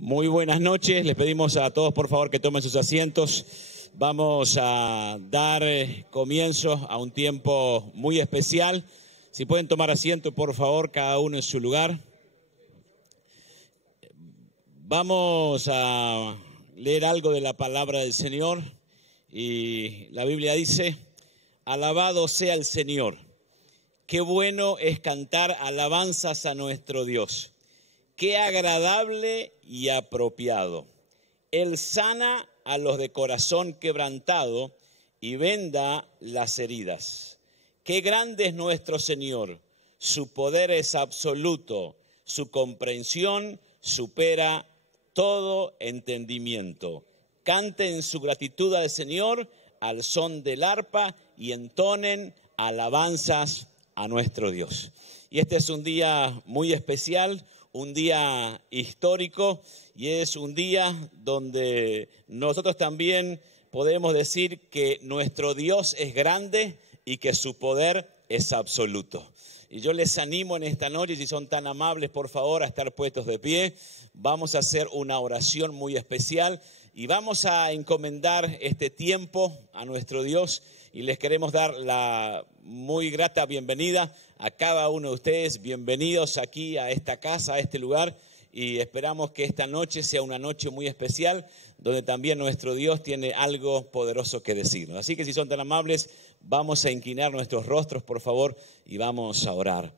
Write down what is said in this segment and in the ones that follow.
Muy buenas noches, les pedimos a todos por favor que tomen sus asientos. Vamos a dar comienzo a un tiempo muy especial. Si pueden tomar asiento por favor, cada uno en su lugar. Vamos a leer algo de la palabra del Señor y la Biblia dice: alabado sea el Señor, qué bueno es cantar alabanzas a nuestro Dios. Qué agradable y apropiado. Él sana a los de corazón quebrantado y venda las heridas. Qué grande es nuestro Señor. Su poder es absoluto. Su comprensión supera todo entendimiento. Canten su gratitud al Señor al son del arpa y entonen alabanzas a nuestro Dios. Y este es un día muy especial, un día histórico, y es un día donde nosotros también podemos decir que nuestro Dios es grande y que su poder es absoluto. Y yo les animo en esta noche, si son tan amables, por favor, a estar puestos de pie. Vamos a hacer una oración muy especial y vamos a encomendar este tiempo a nuestro Dios. Y les queremos dar la muy grata bienvenida a cada uno de ustedes. Bienvenidos aquí a esta casa, a este lugar. Y esperamos que esta noche sea una noche muy especial, donde también nuestro Dios tiene algo poderoso que decirnos. Así que si son tan amables, vamos a inclinar nuestros rostros, por favor, y vamos a orar.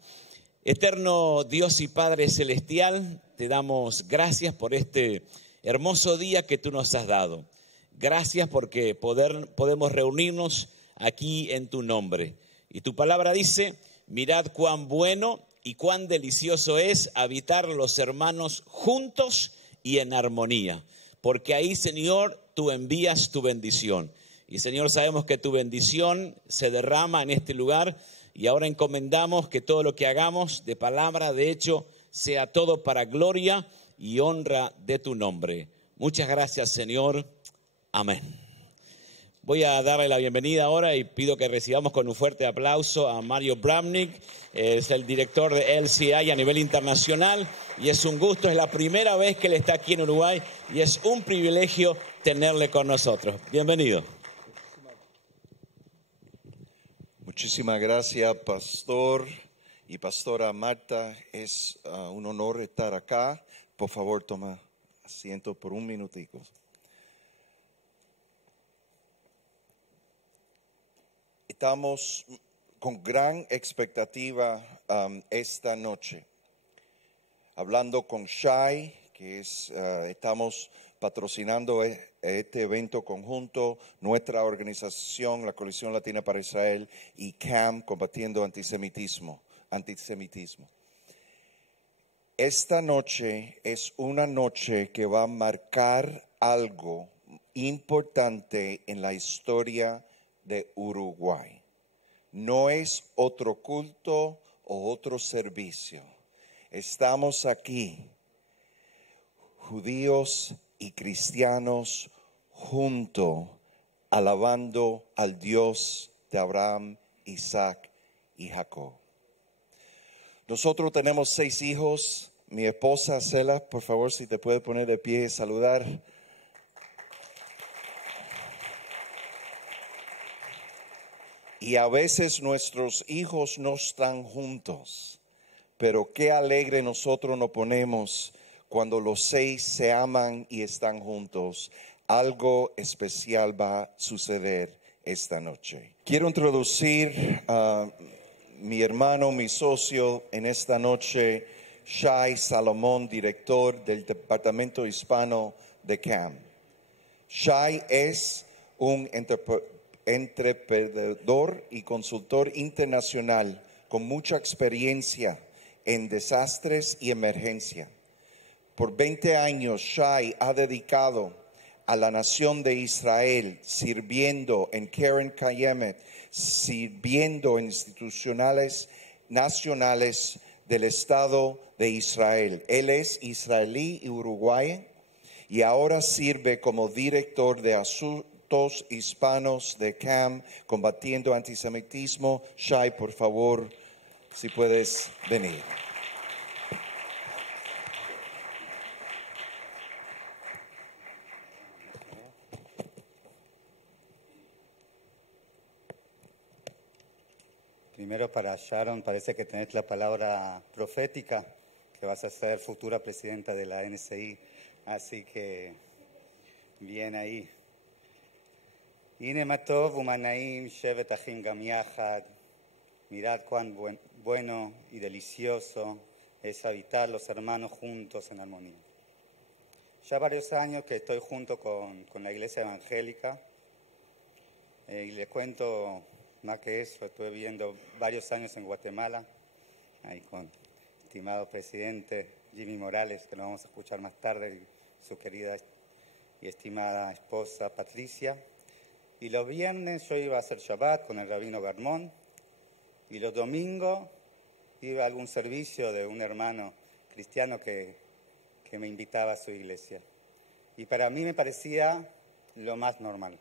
Eterno Dios y Padre Celestial, te damos gracias por este hermoso día que tú nos has dado. Gracias porque podemos reunirnos aquí en tu nombre. Y tu palabra dice: mirad cuán bueno y cuán delicioso es habitar los hermanos juntos y en armonía. Porque ahí, Señor, tú envías tu bendición. Y, Señor, sabemos que tu bendición se derrama en este lugar. Y ahora encomendamos que todo lo que hagamos, de palabra, de hecho, sea todo para gloria y honra de tu nombre. Muchas gracias, Señor. Amén. Voy a darle la bienvenida ahora y pido que recibamos con un fuerte aplauso a Mario Bramnik. Es el director de LCI a nivel internacional y es un gusto, es la primera vez que él está aquí en Uruguay y es un privilegio tenerle con nosotros. Bienvenido. Muchísimas gracias, pastor y pastora Marta. Es un honor estar acá. Por favor, toma asiento por un minutico. Estamos con gran expectativa esta noche, hablando con Shai, que estamos patrocinando este evento conjunto, nuestra organización, la Coalición Latina para Israel, y CAM, combatiendo antisemitismo. Esta noche es una noche que va a marcar algo importante en la historia de Uruguay. No es otro culto o otro servicio. Estamos aquí, judíos y cristianos, juntos, alabando al Dios de Abraham, Isaac y Jacob. Nosotros tenemos 6 hijos. Mi esposa Cela, por favor, si te puede poner de pie y saludar. Y a veces nuestros hijos no están juntos, pero qué alegre nosotros nos ponemos cuando los 6 se aman y están juntos. Algo especial va a suceder esta noche. Quiero introducir a mi hermano, mi socio en esta noche, Shai Salomón, director del Departamento Hispano de CAM. Shai es un emprendedor y consultor internacional con mucha experiencia en desastres y emergencia. Por 20 años, Shai ha dedicado a la nación de Israel, sirviendo en Keren Kayemet, sirviendo en instituciones nacionales del Estado de Israel. Él es israelí y uruguayo y ahora sirve como director de asuntos hispanos de CAM, combatiendo antisemitismo. Shai, por favor, si puedes venir. Primero para Sharon, parece que tenés la palabra profética, que vas a ser futura presidenta de la NSI, así que bien ahí. Hine ma tov umanaim shevet achim gam yachad. Mirad cuán bueno y delicioso es habitar los hermanos juntos en armonía. Ya varios años que estoy junto con la Iglesia Evangélica y les cuento más que eso. Estuve viviendo varios años en Guatemala, ahí con el estimado presidente Jimmy Morales, que lo vamos a escuchar más tarde, y su querida y estimada esposa Patricia. Y los viernes yo iba a hacer Shabbat con el rabino Garmón, y los domingos iba a algún servicio de un hermano cristiano que me invitaba a su iglesia. Y para mí me parecía lo más normal.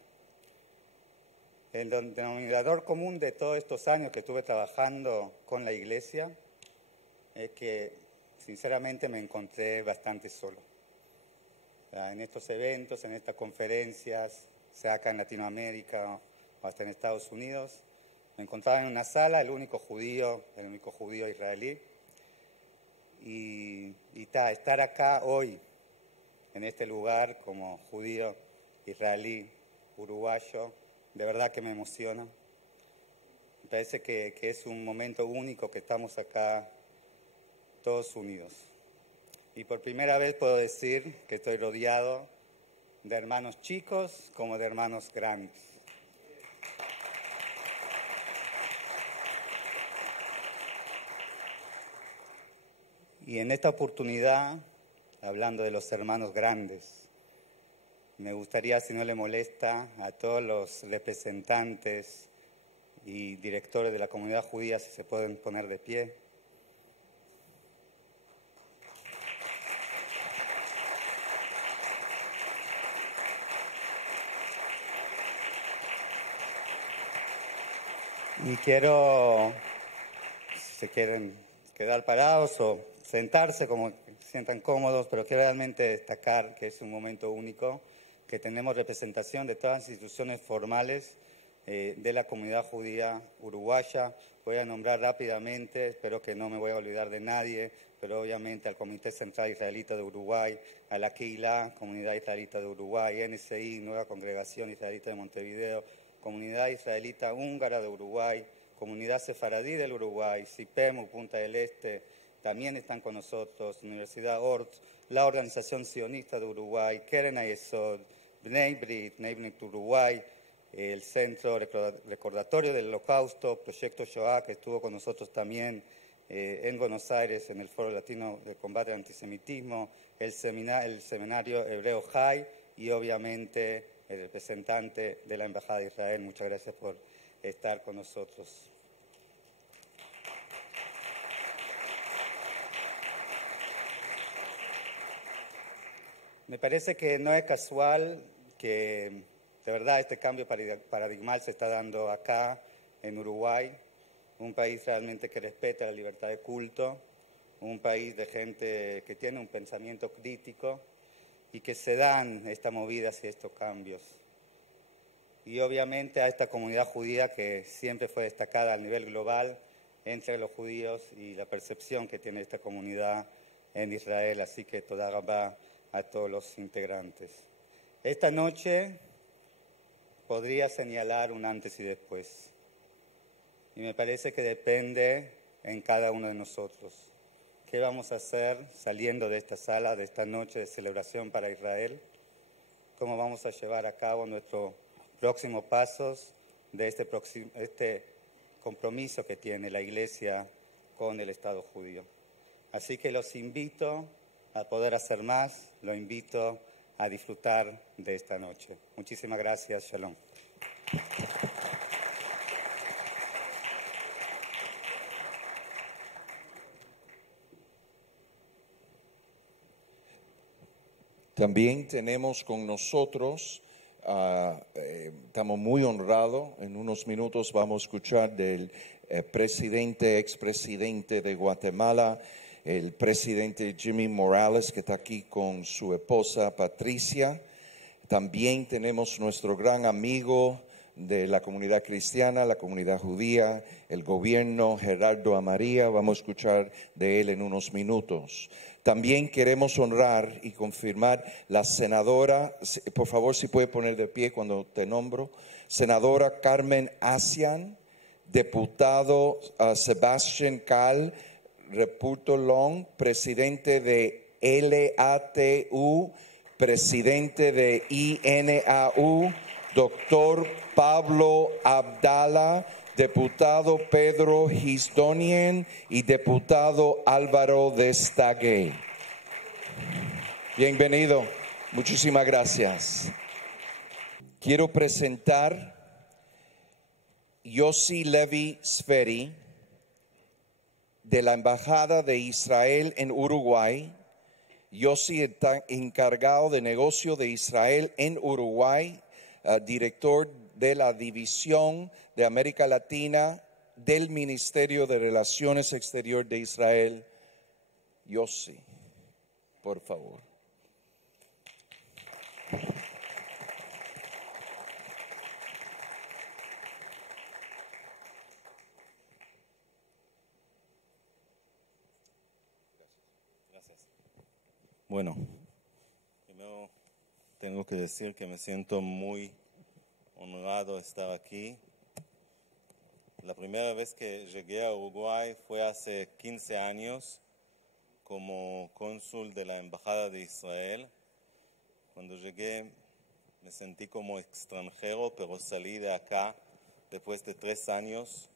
El denominador común de todos estos años que estuve trabajando con la iglesia es que sinceramente me encontré bastante solo. En estos eventos, en estas conferencias, sea acá en Latinoamérica o hasta en Estados Unidos, me encontraba en una sala, el único judío israelí. Y estar acá hoy, en este lugar, como judío israelí, uruguayo, de verdad que me emociona. Me parece que es un momento único que estamos acá todos unidos. Y por primera vez puedo decir que estoy rodeado de hermanos chicos como de hermanos grandes. Y en esta oportunidad, hablando de los hermanos grandes, me gustaría, si no le molesta, a todos los representantes y directores de la comunidad judía, si se pueden poner de pie. Y quiero, si se quieren quedar parados o sentarse como se sientan cómodos, pero quiero realmente destacar que es un momento único, que tenemos representación de todas las instituciones formales de la comunidad judía uruguaya. Voy a nombrar rápidamente, espero que no me voy a olvidar de nadie, pero obviamente al Comité Central Israelita de Uruguay, a la Keilah, Comunidad Israelita de Uruguay, NSI, Nueva Congregación Israelita de Montevideo, Comunidad Israelita Húngara de Uruguay, Comunidad Sefaradí del Uruguay, CIPEMU, Punta del Este, también están con nosotros, Universidad Ort, la Organización Sionista de Uruguay, Keren Hayesod, Bnei Brit Uruguay, el Centro Recordatorio del Holocausto, Proyecto Shoah, que estuvo con nosotros también en Buenos Aires, en el Foro Latino de Combate al Antisemitismo, el Seminario Hebreo Jai y obviamente el representante de la Embajada de Israel. Muchas gracias por estar con nosotros. Me parece que no es casual que de verdad este cambio paradigmal se está dando acá en Uruguay, un país realmente que respeta la libertad de culto, un país de gente que tiene un pensamiento crítico y que se dan estas movidas y estos cambios. Y obviamente a esta comunidad judía que siempre fue destacada a nivel global entre los judíos y la percepción que tiene esta comunidad en Israel, así que toda rabá a todos los integrantes. Esta noche podría señalar un antes y después. Y me parece que depende en cada uno de nosotros. ¿Qué vamos a hacer saliendo de esta sala, de esta noche de celebración para Israel? ¿Cómo vamos a llevar a cabo nuestros próximos pasos de este compromiso que tiene la Iglesia con el Estado judío? Así que los invito a poder hacer más, lo invito a disfrutar de esta noche. Muchísimas gracias. Shalom. También tenemos con nosotros, estamos muy honrados, en unos minutos vamos a escuchar del expresidente de Guatemala, el presidente Jimmy Morales, que está aquí con su esposa Patricia. También tenemos nuestro gran amigo de la comunidad cristiana, la comunidad judía, el gobierno, Gerardo Amaría. Vamos a escuchar de él en unos minutos. También queremos honrar y confirmar la senadora, por favor si puede poner de pie cuando te nombro, senadora Carmen Asian, diputado Sebastián Cal, Reputo Long, presidente de LATU, presidente de INAU, doctor Pablo Abdala, diputado Pedro Gisdonien y diputado Álvaro Destague. Bienvenido, muchísimas gracias. Quiero presentar Yossi Levi Sferi, de la Embajada de Israel en Uruguay. Yossi está encargado de negocio de Israel en Uruguay, director de la División de América Latina del Ministerio de Relaciones Exteriores de Israel. Yossi, por favor. Bueno, primero tengo que decir que me siento muy honrado de estar aquí. La primera vez que llegué a Uruguay fue hace 15 años como cónsul de la Embajada de Israel. Cuando llegué me sentí como extranjero, pero salí de acá después de 3 años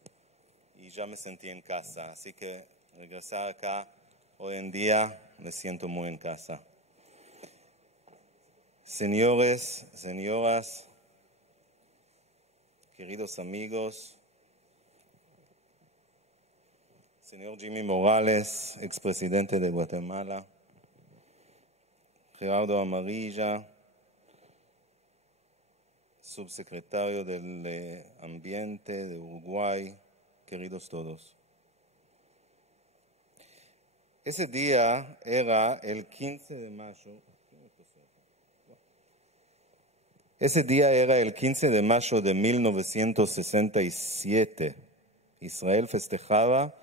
y ya me sentí en casa. Así que regresar acá hoy en día me siento muy en casa. Señores, señoras, queridos amigos, señor Jimmy Morales, expresidente de Guatemala, Gerardo Amarilla, subsecretario del Ambiente de Uruguay, queridos todos. Ese día era el 15 de mayo. Ese día era el 15 de mayo de 1967. Israel festejaba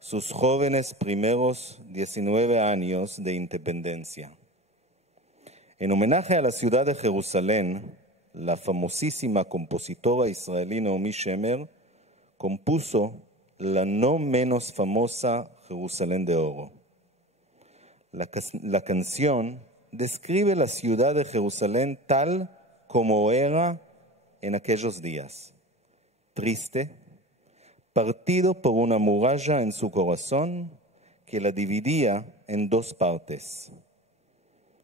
sus jóvenes primeros 19 años de independencia. En homenaje a la ciudad de Jerusalén, la famosísima compositora israelí Naomi Shemer compuso la no menos famosa Jerusalén de Oro. La canción describe la ciudad de Jerusalén tal como era en aquellos días, triste, partido por una muralla en su corazón que la dividía en 2 partes.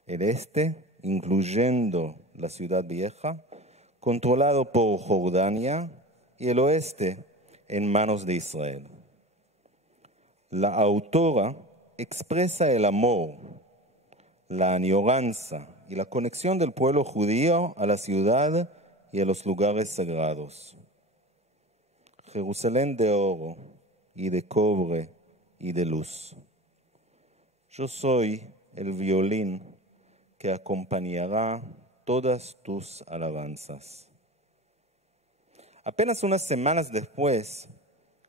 El este, incluyendo la ciudad vieja, controlado por Jordania, y el oeste en manos de Israel. La autora expresa el amor, la añoranza y la conexión del pueblo judío a la ciudad y a los lugares sagrados. Jerusalén de oro y de cobre y de luz. Yo soy el violín que acompañará todas tus alabanzas. Apenas unas semanas después,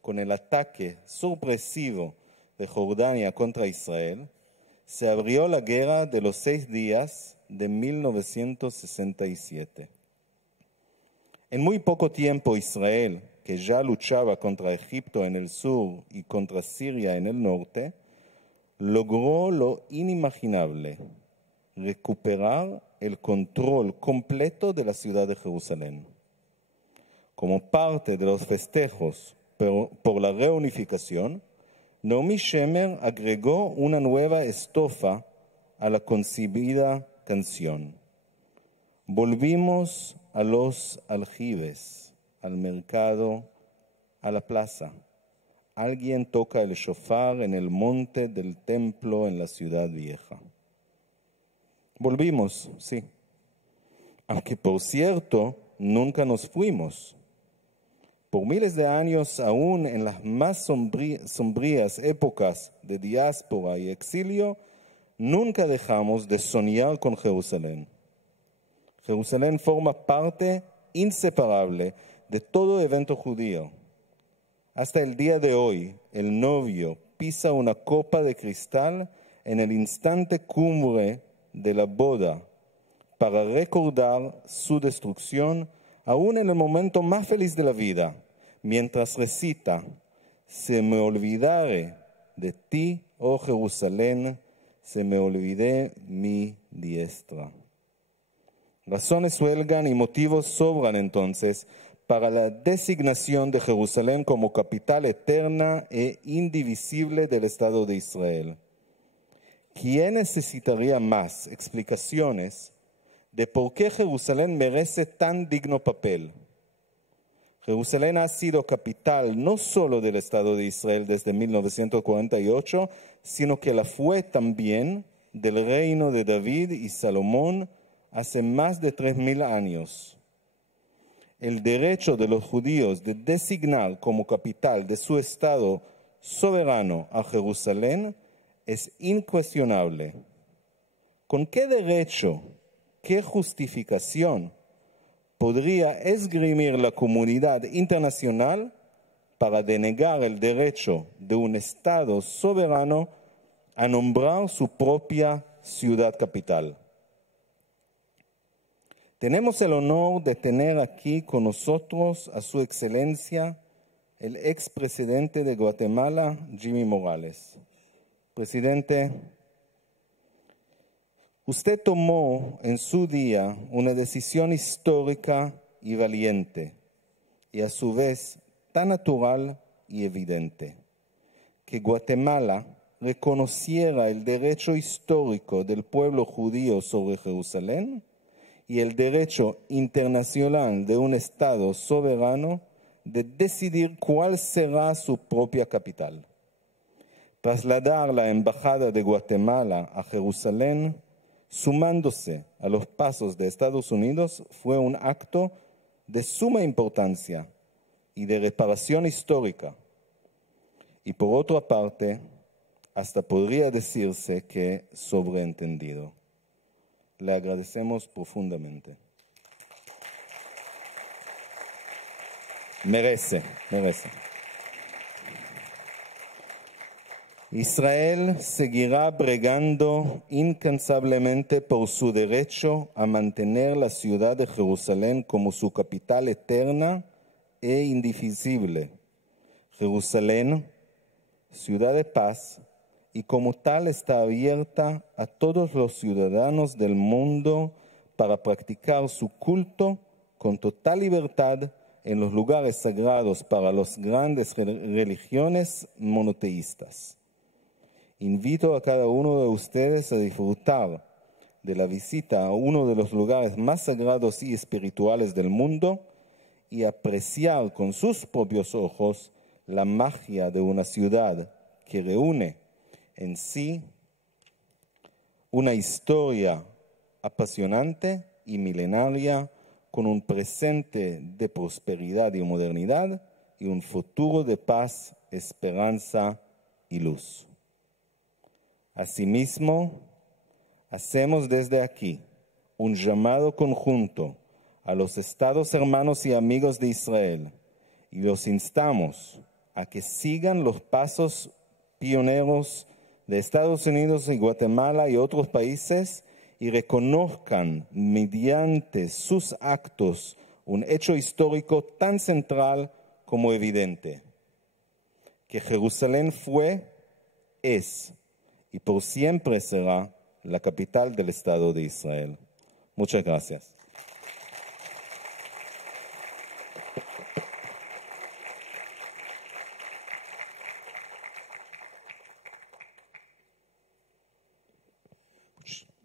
con el ataque sorpresivo de Jordania contra Israel, se abrió la guerra de los 6 días de 1967. En muy poco tiempo Israel, que ya luchaba contra Egipto en el sur y contra Siria en el norte, logró lo inimaginable, recuperar el control completo de la ciudad de Jerusalén. Como parte de los festejos por la reunificación, Naomi Shemer agregó una nueva estrofa a la concebida canción. Volvimos a los aljibes, al mercado, a la plaza. Alguien toca el shofar en el monte del templo en la ciudad vieja. Volvimos, sí. Aunque por cierto, nunca nos fuimos. Por miles de años, aún en las más sombrías épocas de diáspora y exilio, nunca dejamos de soñar con Jerusalén. Jerusalén forma parte inseparable de todo evento judío. Hasta el día de hoy, el novio pisa una copa de cristal en el instante cumbre de la boda para recordar su destrucción, aún en el momento más feliz de la vida, mientras recita: se me olvidare de ti, oh Jerusalén, se me olvidé mi diestra. Razones huelgan y motivos sobran entonces para la designación de Jerusalén como capital eterna e indivisible del Estado de Israel. ¿Quién necesitaría más explicaciones de por qué Jerusalén merece tan digno papel? Jerusalén ha sido capital no solo del Estado de Israel desde 1948, sino que la fue también del reino de David y Salomón hace más de 3000 años. El derecho de los judíos de designar como capital de su Estado soberano a Jerusalén es incuestionable. ¿Con qué derecho, qué justificación podría esgrimir la comunidad internacional para denegar el derecho de un Estado soberano a nombrar su propia ciudad capital? Tenemos el honor de tener aquí con nosotros a su excelencia el expresidente de Guatemala, Jimmy Morales. Presidente, usted tomó en su día una decisión histórica y valiente, y a su vez tan natural y evidente, que Guatemala reconociera el derecho histórico del pueblo judío sobre Jerusalén y el derecho internacional de un Estado soberano de decidir cuál será su propia capital. Trasladar la Embajada de Guatemala a Jerusalén, sumándose a los pasos de Estados Unidos, fue un acto de suma importancia y de reparación histórica. Y por otra parte, hasta podría decirse que sobreentendido. Le agradecemos profundamente. Merece. Israel seguirá bregando incansablemente por su derecho a mantener la ciudad de Jerusalén como su capital eterna e indivisible. Jerusalén, ciudad de paz, y como tal está abierta a todos los ciudadanos del mundo para practicar su culto con total libertad en los lugares sagrados para las grandes religiones monoteístas. Invito a cada uno de ustedes a disfrutar de la visita a uno de los lugares más sagrados y espirituales del mundo y apreciar con sus propios ojos la magia de una ciudad que reúne en sí una historia apasionante y milenaria con un presente de prosperidad y modernidad y un futuro de paz, esperanza y luz. Asimismo, hacemos desde aquí un llamado conjunto a los estados hermanos y amigos de Israel y los instamos a que sigan los pasos pioneros de Estados Unidos y Guatemala y otros países y reconozcan mediante sus actos un hecho histórico tan central como evidente, que Jerusalén fue, es y por siempre será la capital del Estado de Israel. Muchas gracias.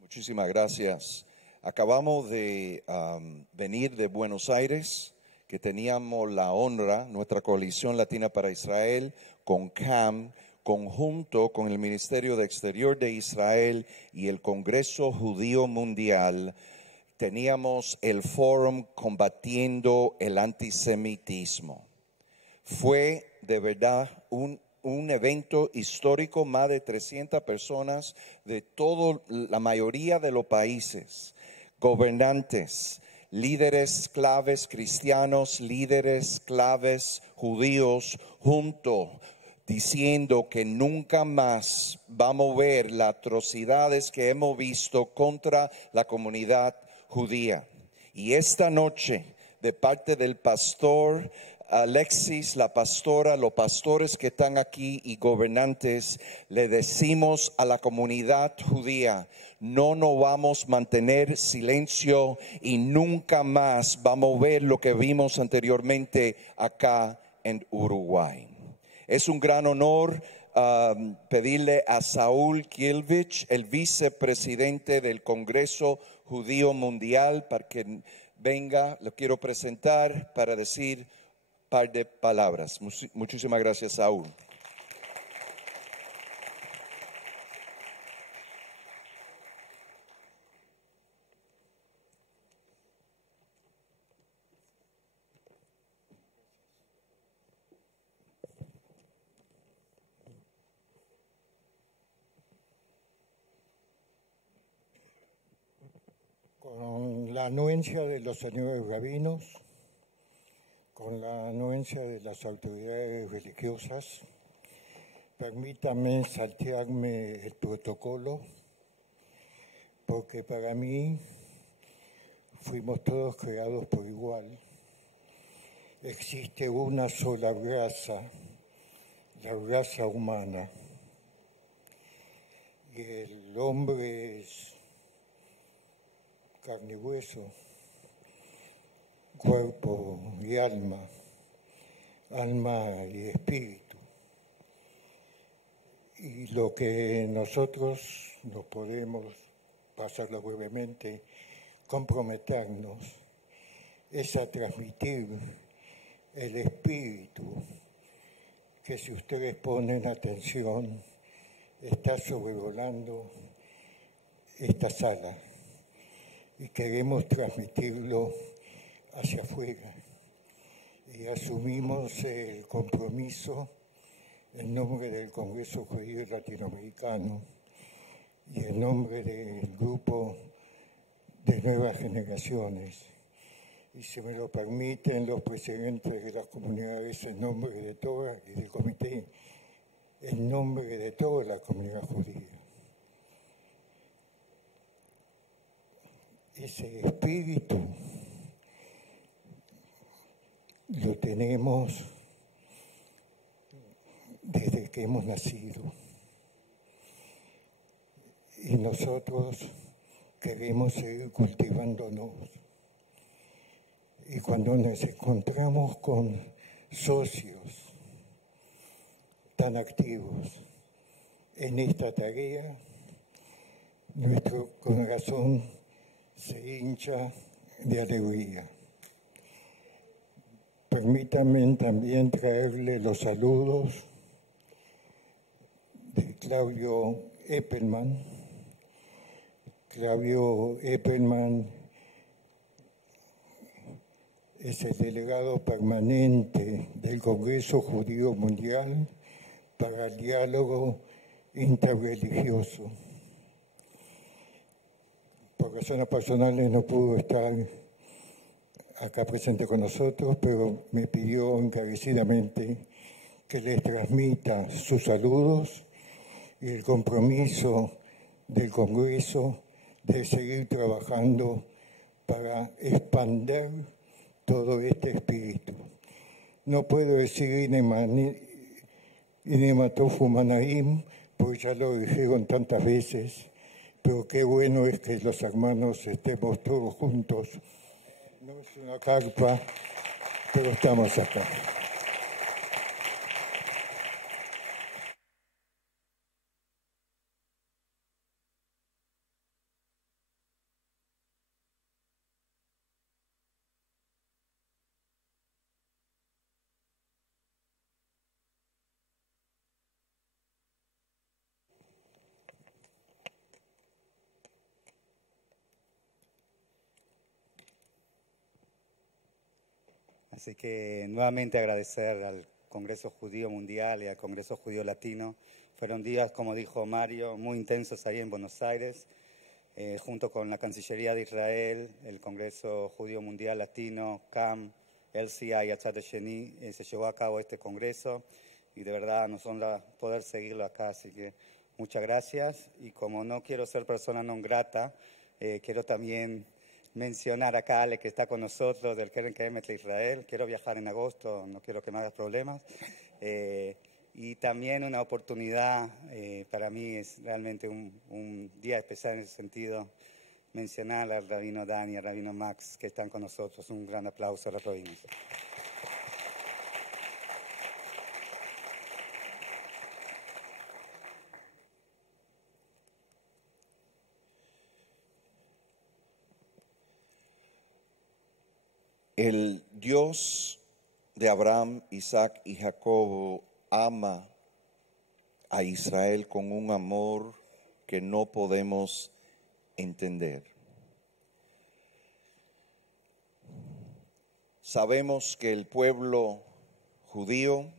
Muchísimas gracias. Acabamos de venir de Buenos Aires, que teníamos la honra, nuestra Coalición Latina para Israel, con CAM, conjunto con el Ministerio de Exterior de Israel y el Congreso Judío Mundial, teníamos el fórum combatiendo el antisemitismo. Fue de verdad un evento histórico, más de 300 personas de la mayoría de los países, gobernantes, líderes claves cristianos, líderes claves judíos, juntos, diciendo que nunca más vamos a ver las atrocidades que hemos visto contra la comunidad judía. Y esta noche, de parte del pastor Alexis, la pastora, los pastores que están aquí y gobernantes, le decimos a la comunidad judía: no nos vamos a mantener silencio y nunca más vamos a ver lo que vimos anteriormente acá en Uruguay. Es un gran honor pedirle a Saúl Kilvich, el vicepresidente del Congreso Judío Mundial, para que venga. Lo quiero presentar para decir par de palabras. Muchísimas gracias, Saúl. Con la anuencia de los señores rabinos, con la anuencia de las autoridades religiosas, permítame saltearme el protocolo, porque para mí fuimos todos creados por igual. Existe una sola raza, la raza humana, y el hombre es carne y hueso, cuerpo y alma y espíritu. Y lo que nosotros nos podemos, pasarlo brevemente, comprometernos es a transmitir el espíritu que, si ustedes ponen atención, está sobrevolando esta sala, y queremos transmitirlo hacia afuera. Y asumimos el compromiso en nombre del Congreso Judío Latinoamericano y en nombre del grupo de nuevas generaciones. Y si me lo permiten los presidentes de las comunidades, en nombre de todas, y del comité, en nombre de toda la comunidad judía. Ese espíritu lo tenemos desde que hemos nacido, y nosotros queremos seguir cultivándonos. Y cuando nos encontramos con socios tan activos en esta tarea, nuestro corazón se hincha de alegría. Permítanme también traerle los saludos de Claudio Eppelman. Claudio Eppelman es el delegado permanente del Congreso Judío Mundial para el diálogo interreligioso. Por razones personales no pudo estar acá presente con nosotros, pero me pidió encarecidamente que les transmita sus saludos y el compromiso del Congreso de seguir trabajando para expandir todo este espíritu. No puedo decir Innematofu Manaim, porque ya lo dijeron tantas veces, pero qué bueno es que los hermanos estemos todos juntos. No es una carpa, pero estamos acá. Así que nuevamente agradecer al Congreso Judío Mundial y al Congreso Judío Latino. Fueron días, como dijo Mario, muy intensos ahí en Buenos Aires. junto con la Cancillería de Israel, el Congreso Judío Mundial Latino, CAM, LCI y Achat Sheni, se llevó a cabo este congreso y de verdad nos honra poder seguirlo acá, así que muchas gracias. Y como no quiero ser persona non grata, quiero también mencionar acá a Ale que está con nosotros del Keren Kayemet de Israel. Quiero viajar en agosto, no quiero que me hagas problemas. Y también una oportunidad, para mí es realmente un día especial en ese sentido, mencionar al rabino Dani, al rabino Max, que están con nosotros. Un gran aplauso a los rabinos. El Dios de Abraham, Isaac y Jacob ama a Israel con un amor que no podemos entender. Sabemos que el pueblo judío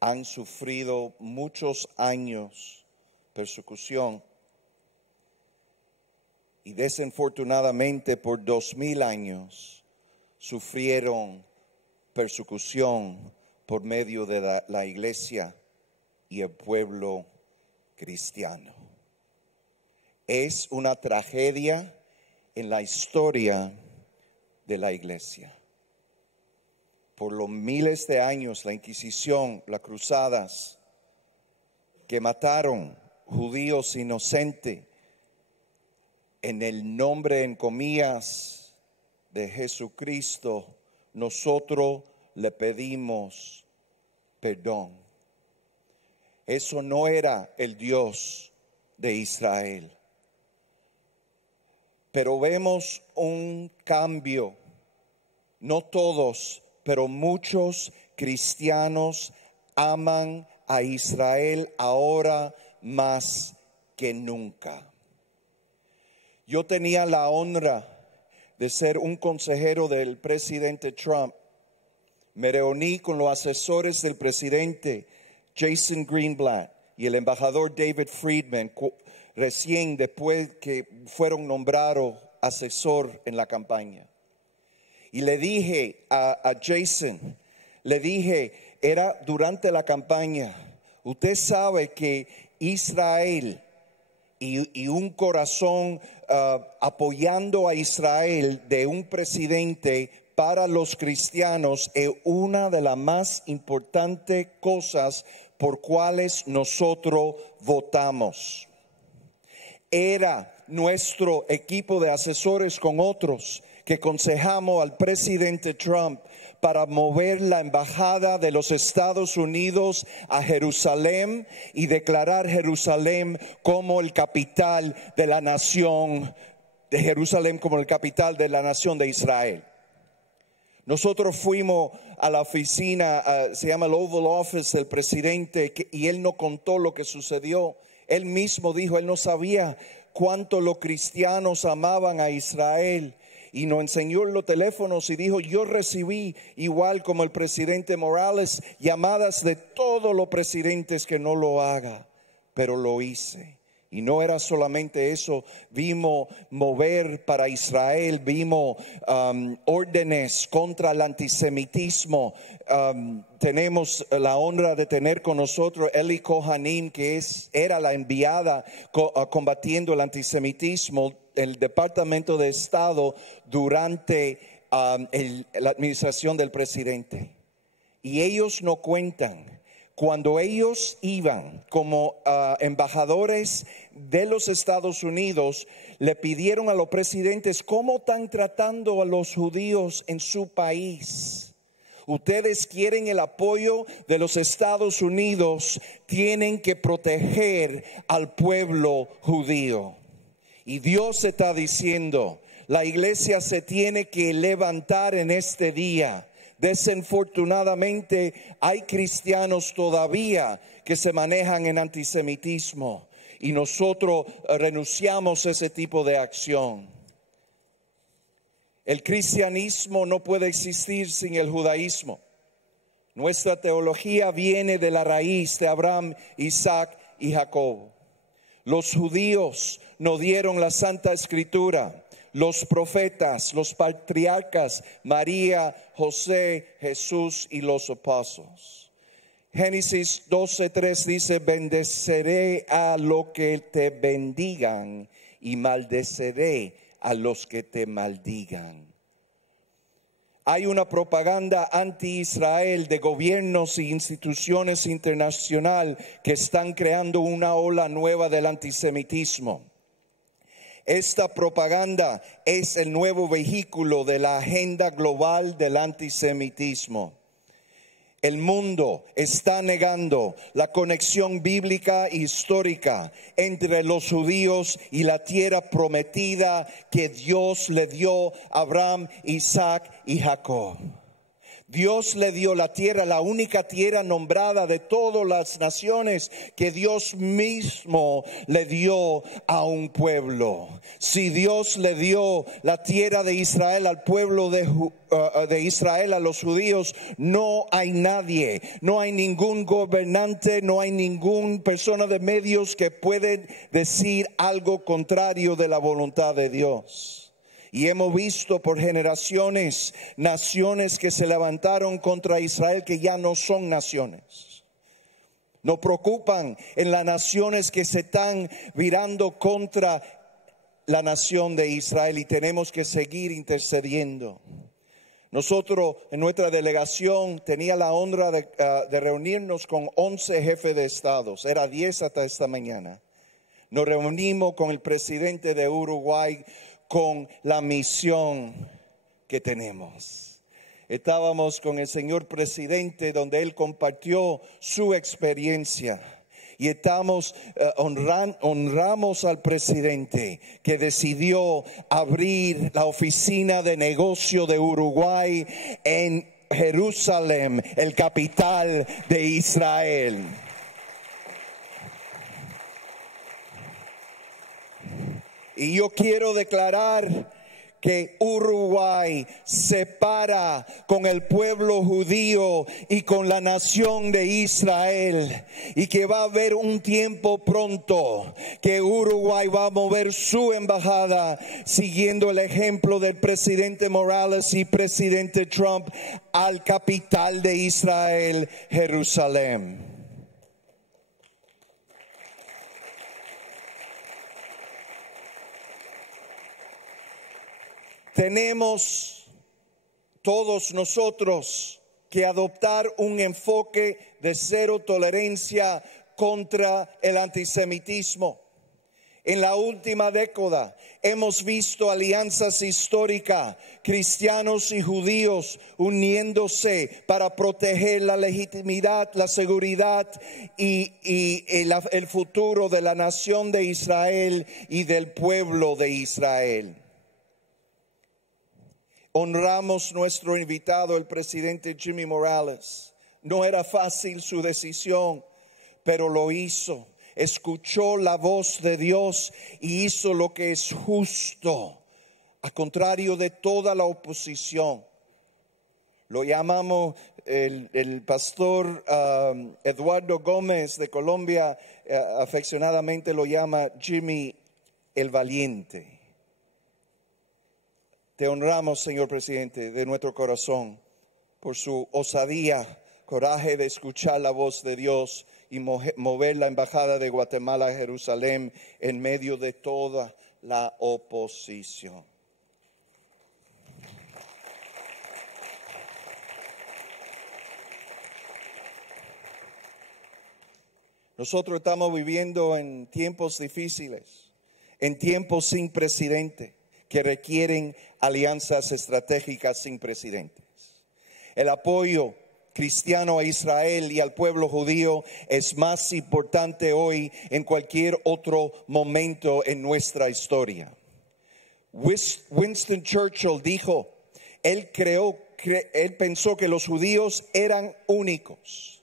han sufrido muchos años persecución y desafortunadamente por 2000 años sufrieron persecución por medio de la iglesia y el pueblo cristiano. Es una tragedia en la historia de la iglesia. Por los miles de años, la Inquisición, las cruzadas, que mataron judíos inocentes en el nombre, en comillas, de Jesucristo, nosotros le pedimos perdón. Eso no era el Dios de Israel. Pero vemos un cambio, no todos, pero muchos cristianos aman a Israel ahora más que nunca. Yo tenía la honra de ser un consejero del presidente Trump. Me reuní con los asesores del presidente Jason Greenblatt y el embajador David Friedman, recién después que fueron nombrados asesor en la campaña. Y le dije a Jason, era durante la campaña, usted sabe que Israel y un corazón apoyando a Israel de un presidente para los cristianos es una de las más importantes cosas por cuales nosotros votamos. Era nuestro equipo de asesores con otros que aconsejamos al presidente Trump para mover la embajada de los Estados Unidos a Jerusalén y declarar Jerusalén como el capital de la nación de Jerusalén, como el capital de la nación de Israel. Nosotros fuimos a la oficina, se llama el Oval Office del presidente, y él nos contó lo que sucedió. Él mismo dijo, él no sabía cuánto los cristianos amaban a Israel. Y nos enseñó los teléfonos y dijo, yo recibí, igual como el presidente Morales, llamadas de todos los presidentes que no lo haga, pero lo hice. Y no era solamente eso, vimos mover para Israel, vimos órdenes contra el antisemitismo. Tenemos la honra de tener con nosotros Eli Kohanim, que era la enviada combatiendo el antisemitismo, el Departamento de Estado durante la administración del presidente. Y ellos nos cuentan, cuando ellos iban como embajadores de los Estados Unidos, le pidieron a los presidentes cómo están tratando a los judíos en su país. Ustedes quieren el apoyo de los Estados Unidos, tienen que proteger al pueblo judío. Y Dios está diciendo, la iglesia se tiene que levantar en este día. Desafortunadamente hay cristianos todavía que se manejan en antisemitismo y nosotros renunciamos a ese tipo de acción. El cristianismo no puede existir sin el judaísmo. Nuestra teología viene de la raíz de Abraham, Isaac y Jacob. Los judíos nos dieron la Santa Escritura, los profetas, los patriarcas, María, José, Jesús y los apóstoles. Génesis 12:3 dice: bendeceré a los que te bendigan y maldeceré a los que te maldigan. Hay una propaganda anti-Israel de gobiernos e instituciones internacionales que están creando una ola nueva del antisemitismo. Esta propaganda es el nuevo vehículo de la agenda global del antisemitismo. El mundo está negando la conexión bíblica e histórica entre los judíos y la tierra prometida que Dios le dio a Abraham, Isaac y Jacob. Dios le dio la tierra, la única tierra nombrada de todas las naciones que Dios mismo le dio a un pueblo. Si Dios le dio la tierra de Israel al pueblo de Israel, a los judíos, no hay nadie, no hay ningún gobernante, no hay ninguna persona de medios que puede decir algo contrario de la voluntad de Dios. Y hemos visto por generaciones naciones que se levantaron contra Israel que ya no son naciones. Nos preocupan en las naciones que se están virando contra la nación de Israel y tenemos que seguir intercediendo. Nosotros en nuestra delegación tenía la honra de reunirnos con 11 jefes de estados. Era 10 hasta esta mañana. Nos reunimos con el presidente de Uruguay con la misión que tenemos. Estábamos con el señor presidente donde él compartió su experiencia. Y honramos al presidente que decidió abrir la oficina de negocio de Uruguay en Jerusalén, el capital de Israel. Y yo quiero declarar que Uruguay se para con el pueblo judío y con la nación de Israel, y que va a haber un tiempo pronto que Uruguay va a mover su embajada siguiendo el ejemplo del presidente Morales y presidente Trump al capital de Israel, Jerusalén. Tenemos todos nosotros que adoptar un enfoque de cero tolerancia contra el antisemitismo. En la última década hemos visto alianzas históricas, cristianos y judíos uniéndose para proteger la legitimidad, la seguridad y el futuro de la nación de Israel y del pueblo de Israel. Honramos nuestro invitado, el presidente Jimmy Morales. No era fácil su decisión, pero lo hizo. Escuchó la voz de Dios y hizo lo que es justo, a contrario de toda la oposición. Lo llamamos el pastor Eduardo Gómez de Colombia, afeccionadamente lo llama Jimmy el Valiente. Te honramos, señor presidente, de nuestro corazón por su osadía, coraje de escuchar la voz de Dios y mover la embajada de Guatemala a Jerusalén en medio de toda la oposición. Nosotros estamos viviendo en tiempos difíciles, en tiempos sin presidente, que requieren alianzas estratégicas sin precedentes. El apoyo cristiano a Israel y al pueblo judío es más importante hoy en cualquier otro momento en nuestra historia. Winston Churchill dijo, él pensó que los judíos eran únicos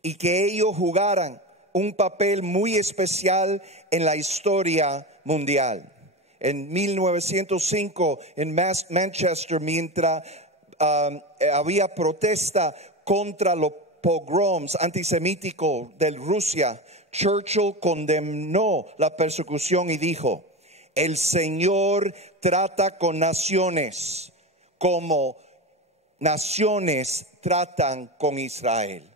y que ellos jugaran un papel muy especial en la historia mundial. En 1905 en Manchester, mientras había protesta contra los pogroms antisemíticos de Rusia, Churchill condenó la persecución y dijo: el Señor trata con naciones como naciones tratan con Israel.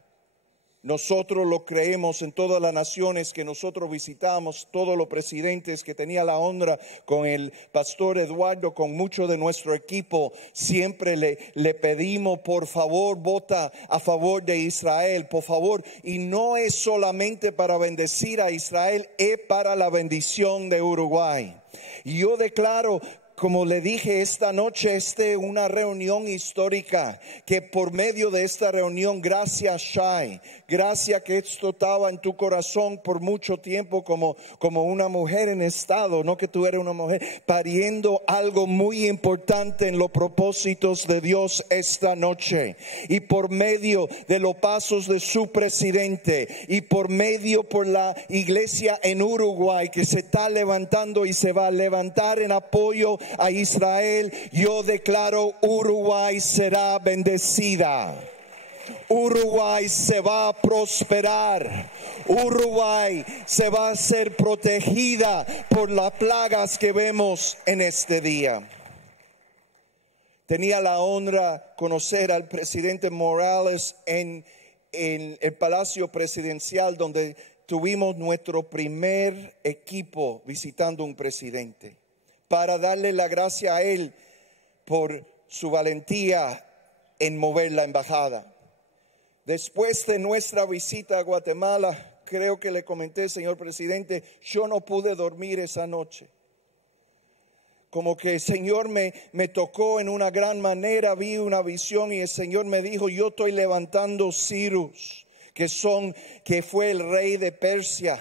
Nosotros lo creemos en todas las naciones que nosotros visitamos, todos los presidentes que tenía la honra con el pastor Eduardo, con mucho de nuestro equipo, siempre le pedimos, por favor, vota a favor de Israel, por favor. Y no es solamente para bendecir a Israel, es para la bendición de Uruguay. Y yo declaro, como le dije esta noche, una reunión histórica, que por medio de esta reunión, gracias Shai, gracias que esto estaba en tu corazón por mucho tiempo como una mujer en estado, no que tú eres una mujer, pariendo algo muy importante en los propósitos de Dios esta noche. Y por medio de los pasos de su presidente y por la iglesia en Uruguay que se está levantando y se va a levantar en apoyo a Israel, yo declaro: Uruguay será bendecida, Uruguay se va a prosperar, Uruguay se va a ser protegida por las plagas que vemos en este día. Tenía la honra conocer al presidente Morales en el Palacio Presidencial, donde tuvimos nuestro primer equipo visitando un presidente, para darle la gracia a él por su valentía en mover la embajada. Después de nuestra visita a Guatemala, creo que le comenté, señor presidente, yo no pude dormir esa noche. Como que el Señor me tocó en una gran manera, vi una visión y el Señor me dijo: yo estoy levantando Cyrus, que fue el rey de Persia.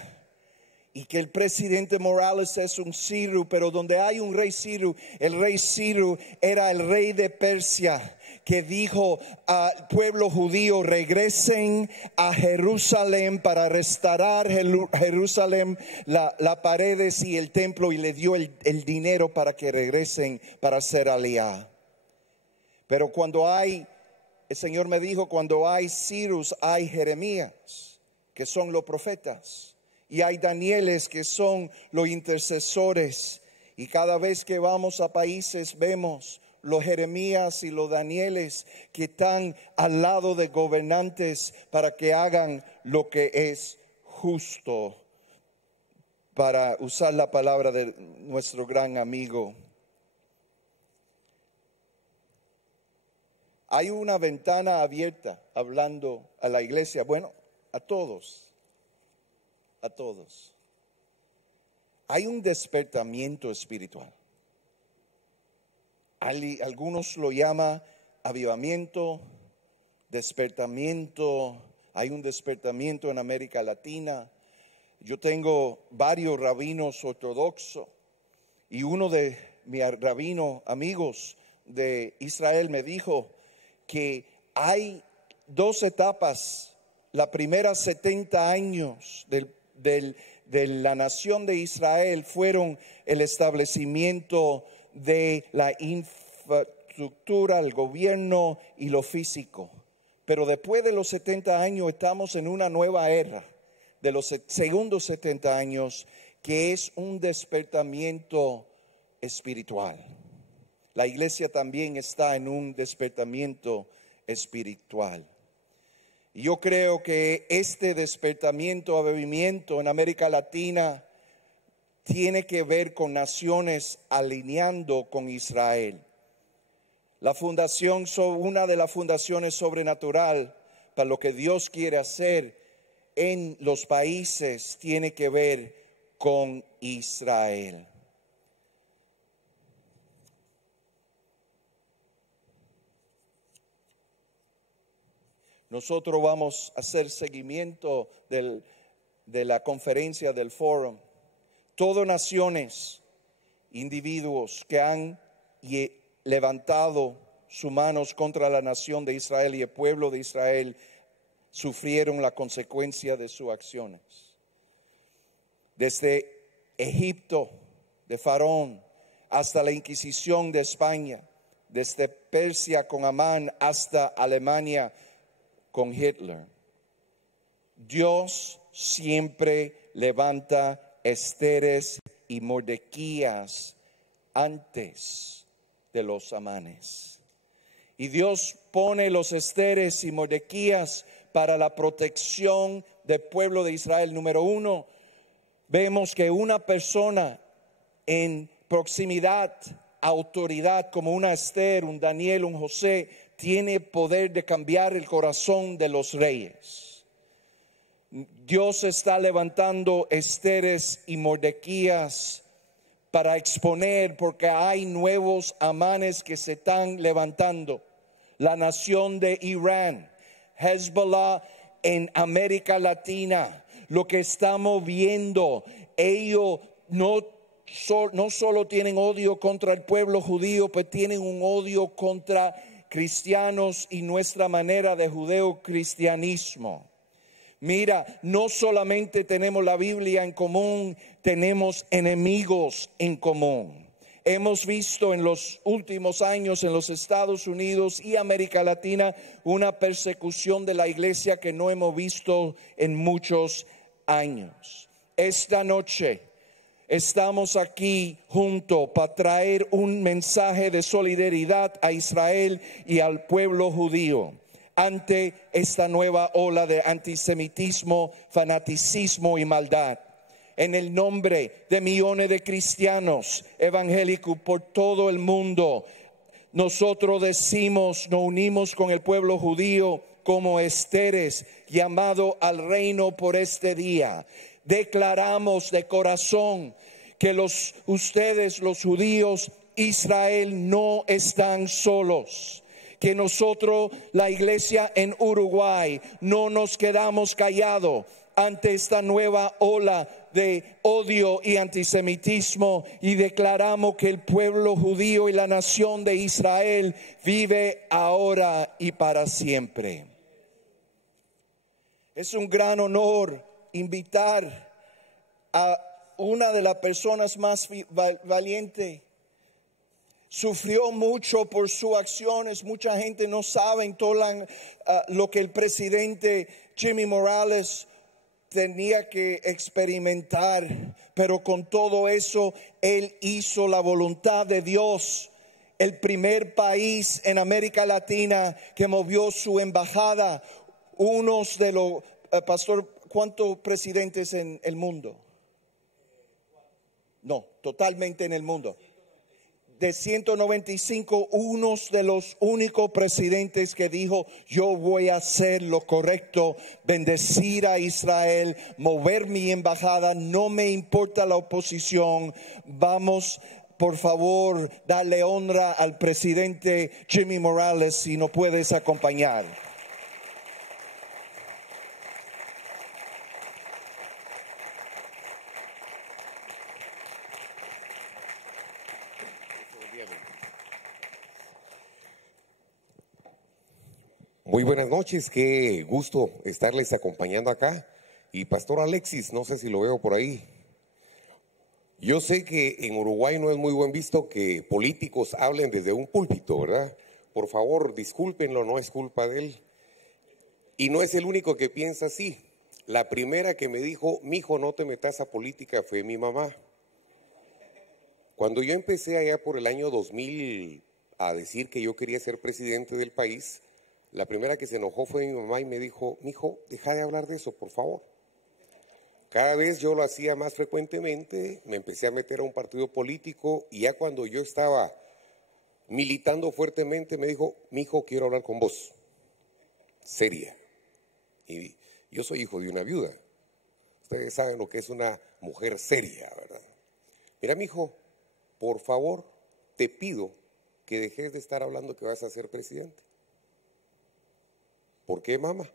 Y que el presidente Morales es un Ciro, pero donde hay un rey Ciro, el rey Ciro era el rey de Persia, que dijo al pueblo judío: regresen a Jerusalén para restaurar Jerusalén, las paredes y el templo, y le dio el dinero para que regresen para hacer aliá. Pero el Señor me dijo, cuando hay Ciros, hay Jeremías, que son los profetas. Y hay Danieles, que son los intercesores. Y cada vez que vamos a países vemos los Jeremías y los Danieles que están al lado de gobernantes para que hagan lo que es justo, para usar la palabra de nuestro gran amigo. Hay una ventana abierta hablando a la iglesia, bueno, a todos. Hay un despertamiento espiritual. Algunos lo llaman avivamiento, despertamiento. Hay un despertamiento en América Latina. Yo tengo varios rabinos ortodoxos y uno de mis rabinos amigos de Israel me dijo que hay dos etapas. La primera 70 años de la nación de Israel fueron el establecimiento de la infraestructura, el gobierno y lo físico. Pero después de los 70 años estamos en una nueva era, de los segundos 70 años, que es un despertamiento espiritual. La iglesia también está en un despertamiento espiritual. Y yo creo que este despertamiento, avivamiento en América Latina tiene que ver con naciones alineando con Israel. Una de las fundaciones sobrenatural para lo que Dios quiere hacer en los países tiene que ver con Israel. Nosotros vamos a hacer seguimiento de la conferencia del foro. Todas naciones, individuos que han levantado sus manos contra la nación de Israel y el pueblo de Israel sufrieron la consecuencia de sus acciones. Desde Egipto, de Faraón, hasta la Inquisición de España, desde Persia con Amán hasta Alemania con Hitler. Dios siempre levanta Esteres y Mordequías antes de los Amanes. Y Dios pone los Esteres y Mordequías para la protección del pueblo de Israel. Número uno, vemos que una persona en proximidad, autoridad, como una Ester, un Daniel, un José, tiene poder de cambiar el corazón de los reyes. Dios está levantando Esteres y Mordequías para exponer, porque hay nuevos Amanes que se están levantando. La nación de Irán, Hezbollah en América Latina, lo que estamos viendo, ellos no solo tienen odio contra el pueblo judío, pero tienen un odio contra cristianos y nuestra manera de judeocristianismo. Mira, no solamente tenemos la Biblia en común, tenemos enemigos en común. Hemos visto en los últimos años en los Estados Unidos y América Latina una persecución de la iglesia que no hemos visto en muchos años. Esta noche estamos aquí juntos para traer un mensaje de solidaridad a Israel y al pueblo judío ante esta nueva ola de antisemitismo, fanaticismo y maldad. En el nombre de millones de cristianos evangélicos por todo el mundo, nosotros nos unimos con el pueblo judío como Esteres, llamado al reino por este día. Declaramos de corazón que ustedes, los judíos, Israel, no están solos. Que nosotros, la iglesia en Uruguay, no nos quedamos callados ante esta nueva ola de odio y antisemitismo, y declaramos que el pueblo judío y la nación de Israel vive ahora y para siempre. Es un gran honor invitar a una de las personas más valientes. Sufrió mucho por sus acciones. Mucha gente no sabe todo lo que el presidente Jimmy Morales tenía que experimentar, pero con todo eso él hizo la voluntad de Dios. El primer país en América Latina que movió su embajada. Unos de los, pastor, ¿cuántos presidentes en el mundo? No, totalmente en el mundo. De 195, unos de los únicos presidentes que dijo: yo voy a hacer lo correcto, bendecir a Israel, mover mi embajada, no me importa la oposición. Vamos, por favor, darle honra al presidente Jimmy Morales, si nos puedes acompañar. Muy buenas noches, qué gusto estarles acompañando acá. Y Pastor Alexis, no sé si lo veo por ahí. Yo sé que en Uruguay no es muy buen visto que políticos hablen desde un púlpito, ¿verdad? Por favor, discúlpenlo, no es culpa de él. Y no es el único que piensa así. La primera que me dijo: mijo, no te metas a política, fue mi mamá. Cuando yo empecé allá por el año 2000 a decir que yo quería ser presidente del país, la primera que se enojó fue mi mamá y me dijo: mijo, deja de hablar de eso, por favor. Cada vez yo lo hacía más frecuentemente, me empecé a meter a un partido político, y ya cuando yo estaba militando fuertemente me dijo: mijo, quiero hablar con vos, seria. Y yo soy hijo de una viuda. Ustedes saben lo que es una mujer seria, ¿verdad? Mira, mijo, por favor, te pido que dejes de estar hablando que vas a ser presidente. ¿Por qué, mamá?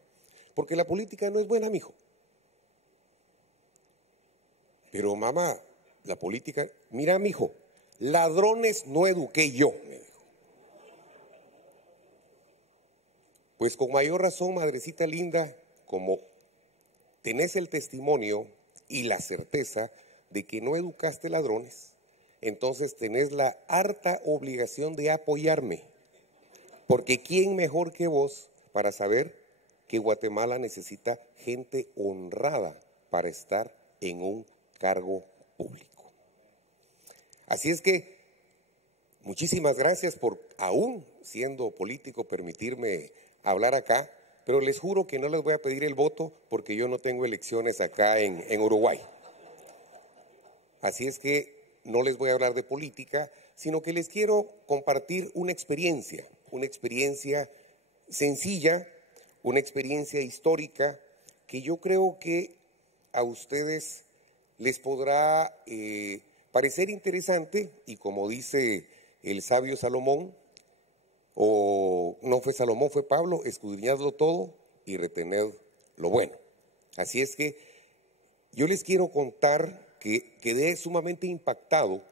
Porque la política no es buena, mijo. Pero, mamá, la política... Mira, mijo, ladrones no eduqué yo, me dijo. Pues con mayor razón, madrecita linda, como tenés el testimonio y la certeza de que no educaste ladrones, entonces tenés la harta obligación de apoyarme. Porque ¿quién mejor que vos para saber que Guatemala necesita gente honrada para estar en un cargo público. Así es que muchísimas gracias por, aún siendo político, permitirme hablar acá, pero les juro que no les voy a pedir el voto porque yo no tengo elecciones acá en Uruguay. Así es que no les voy a hablar de política, sino que les quiero compartir una experiencia sencilla, una experiencia histórica que yo creo que a ustedes les podrá parecer interesante, y como dice el sabio Salomón, o no fue Salomón, fue Pablo, escudriñadlo todo y retened lo bueno. Así es que yo les quiero contar que quedé sumamente impactado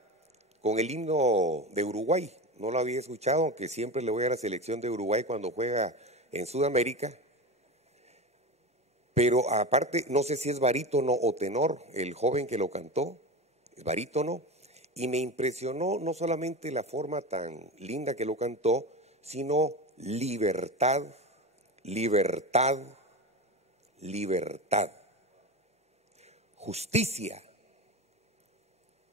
con el himno de Uruguay. No lo había escuchado, aunque siempre le voy a la selección de Uruguay cuando juega en Sudamérica. Pero aparte, no sé si es barítono o tenor, el joven que lo cantó, es barítono, y me impresionó no solamente la forma tan linda que lo cantó, sino libertad, libertad, libertad, justicia,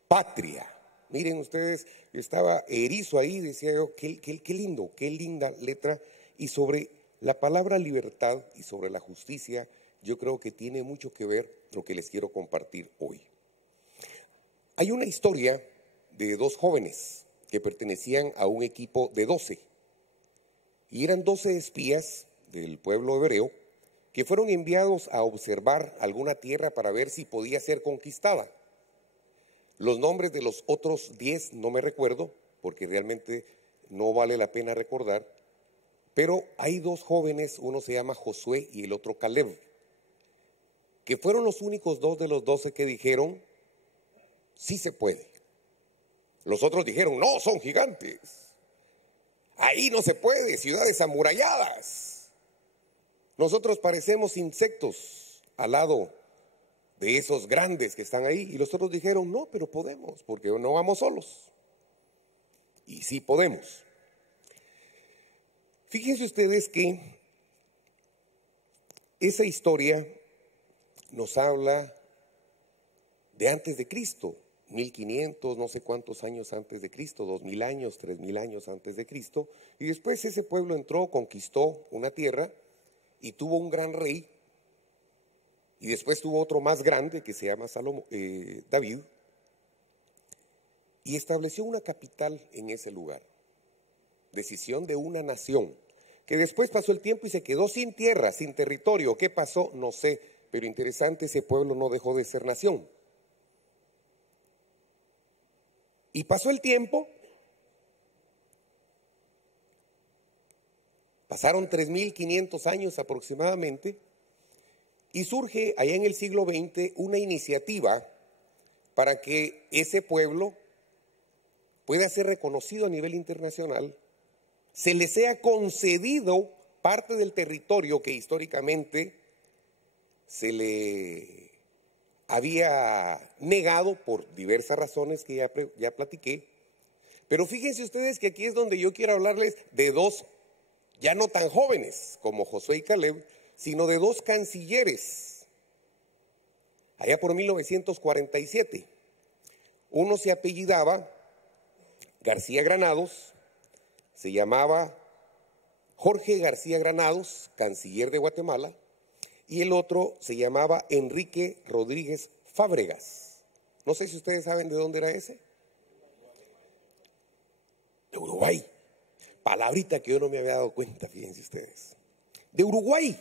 patria. Miren ustedes, estaba erizo ahí, decía yo, qué lindo, qué linda letra. Y sobre la palabra libertad y sobre la justicia, yo creo que tiene mucho que ver lo que les quiero compartir hoy. Hay una historia de dos jóvenes que pertenecían a un equipo de 12. Y eran 12 espías del pueblo hebreo que fueron enviados a observar alguna tierra para ver si podía ser conquistada. Los nombres de los otros 10 no me recuerdo, porque realmente no vale la pena recordar, pero hay dos jóvenes, uno se llama Josué y el otro Caleb, que fueron los únicos dos de los 12 que dijeron, sí se puede. Los otros dijeron, no, son gigantes. Ahí no se puede, ciudades amuralladas. Nosotros parecemos insectos al lado de esos grandes que están ahí. Y los otros dijeron, no, pero podemos, porque no vamos solos. Y sí podemos. Fíjense ustedes que esa historia nos habla de antes de Cristo, 1500, no sé cuántos años antes de Cristo, 2000 años, 3000 años antes de Cristo. Y después ese pueblo entró, conquistó una tierra y tuvo un gran rey. Y después tuvo otro más grande que se llama David, y estableció una capital en ese lugar. Decisión de una nación, que después pasó el tiempo y se quedó sin tierra, sin territorio. ¿Qué pasó? No sé, pero interesante, ese pueblo no dejó de ser nación. Y pasó el tiempo, pasaron 3500 años aproximadamente, y surge allá en el siglo XX una iniciativa para que ese pueblo pueda ser reconocido a nivel internacional, se le sea concedido parte del territorio que históricamente se le había negado por diversas razones que ya platiqué. Pero fíjense ustedes que aquí es donde yo quiero hablarles de dos, ya no tan jóvenes como Josué y Caleb, sino de dos cancilleres, allá por 1947. Uno se apellidaba García Granados, se llamaba Jorge García Granados, canciller de Guatemala, y el otro se llamaba Enrique Rodríguez Fábregas. No sé si ustedes saben de dónde era ese. De Uruguay. Palabrita que yo no me había dado cuenta, fíjense ustedes. De Uruguay.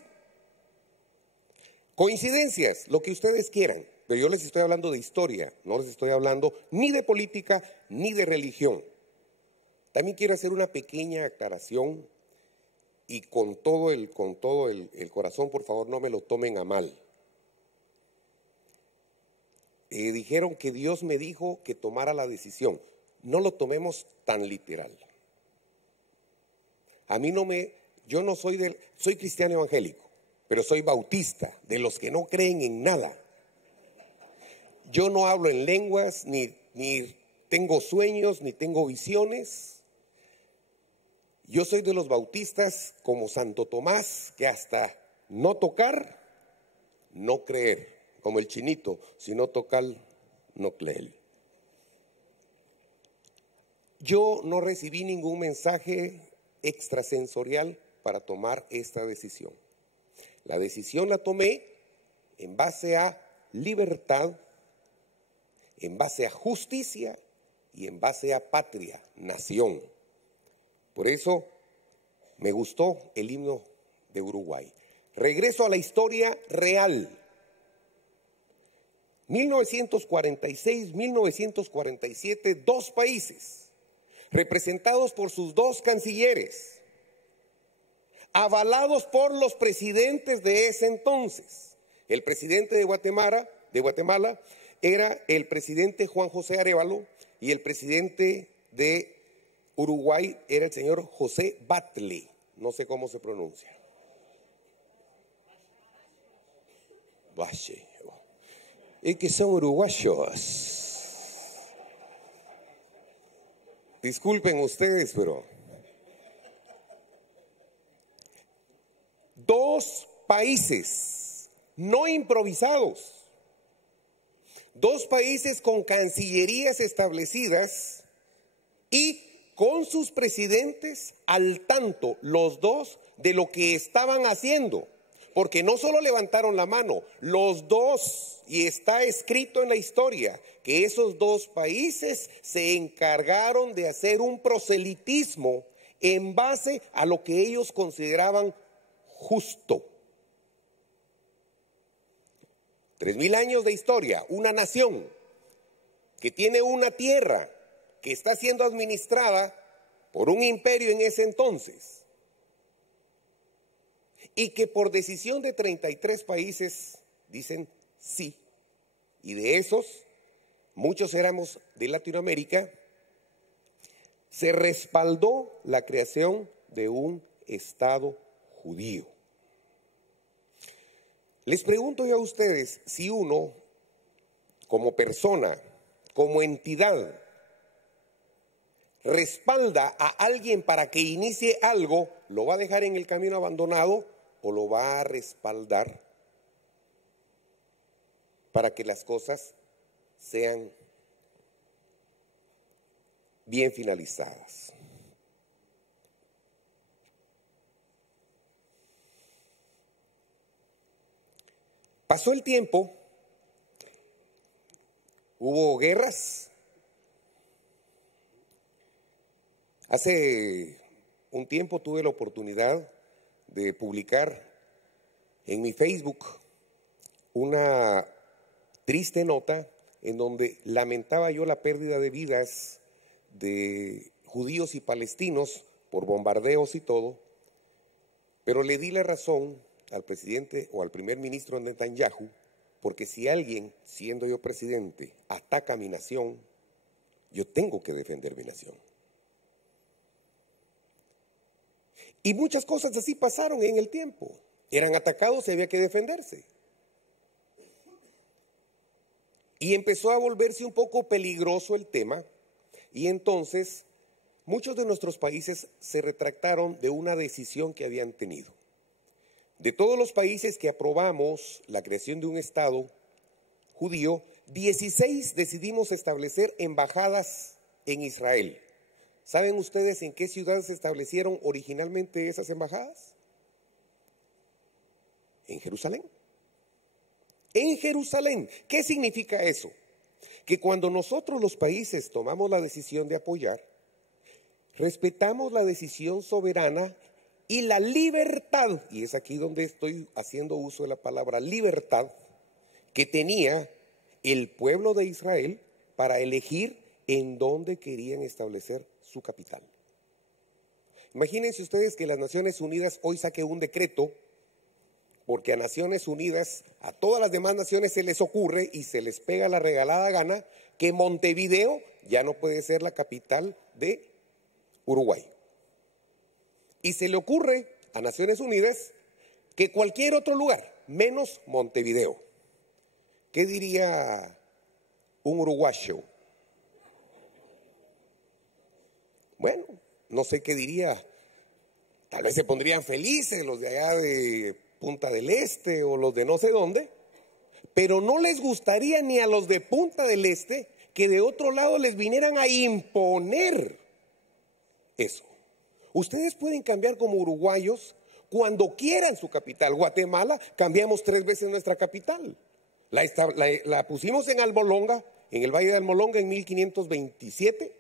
Coincidencias, lo que ustedes quieran, pero yo les estoy hablando de historia, no les estoy hablando ni de política ni de religión. También quiero hacer una pequeña aclaración y con todo el corazón, por favor, no me lo tomen a mal. Dijeron que Dios me dijo que tomara la decisión. No lo tomemos tan literal. Yo no soy soy cristiano evangélico, pero soy bautista, de los que no creen en nada. Yo no hablo en lenguas, ni tengo sueños, ni tengo visiones. Yo soy de los bautistas como Santo Tomás, que hasta no tocar, no creer. como el chinito, si no tocal, no clel. Yo no recibí ningún mensaje extrasensorial para tomar esta decisión. La decisión la tomé en base a libertad, en base a justicia y en base a patria, nación. Por eso me gustó el himno de Uruguay. Regreso a la historia real. 1946-1947, dos países representados por sus dos cancilleres, avalados por los presidentes de ese entonces. El presidente de Guatemala era el presidente Juan José Arévalo y el presidente de Uruguay era el señor José Batlle, no sé cómo se pronuncia. Valle. Es que son uruguayos. Disculpen ustedes, pero dos países no improvisados, dos países con cancillerías establecidas y con sus presidentes al tanto, los dos, de lo que estaban haciendo. Porque no solo levantaron la mano, los dos, y está escrito en la historia, que esos dos países se encargaron de hacer un proselitismo en base a lo que ellos consideraban justo. 3000 años de historia, una nación que tiene una tierra que está siendo administrada por un imperio en ese entonces, y que por decisión de 33 países dicen sí, y de esos, muchos éramos de Latinoamérica, se respaldó la creación de un Estado judío. Les pregunto yo a ustedes, si uno, como persona, como entidad, respalda a alguien para que inicie algo, ¿lo va a dejar en el camino abandonado o lo va a respaldar para que las cosas sean bien finalizadas? Pasó el tiempo, hubo guerras. Hace un tiempo tuve la oportunidad de publicar en mi Facebook una triste nota en donde lamentaba yo la pérdida de vidas de judíos y palestinos por bombardeos y todo, pero le di la razón al presidente o al primer ministro Netanyahu, porque si alguien, siendo yo presidente, ataca a mi nación, yo tengo que defender mi nación. Y muchas cosas así pasaron en el tiempo. Eran atacados y había que defenderse. Y empezó a volverse un poco peligroso el tema, y entonces muchos de nuestros países se retractaron de una decisión que habían tenido. De todos los países que aprobamos la creación de un Estado judío, 16 decidimos establecer embajadas en Israel. ¿Saben ustedes en qué ciudad se establecieron originalmente esas embajadas? En Jerusalén. En Jerusalén. ¿Qué significa eso? Que cuando nosotros los países tomamos la decisión de apoyar, respetamos la decisión soberana y la libertad, y es aquí donde estoy haciendo uso de la palabra libertad, que tenía el pueblo de Israel para elegir en dónde querían establecer su capital. Imagínense ustedes que las Naciones Unidas hoy saque un decreto, porque a Naciones Unidas, a todas las demás naciones se les ocurre y se les pega la regalada gana que Montevideo ya no puede ser la capital de Uruguay. Y se le ocurre a Naciones Unidas que cualquier otro lugar, menos Montevideo. ¿Qué diría un uruguayo? Bueno, no sé qué diría. Tal vez se pondrían felices los de allá de Punta del Este o los de no sé dónde. pero no les gustaría ni a los de Punta del Este que de otro lado les vinieran a imponer eso. Ustedes pueden cambiar como uruguayos cuando quieran su capital. Guatemala, cambiamos 3 veces nuestra capital. La pusimos en Almolonga, en el Valle de Almolonga en 1527,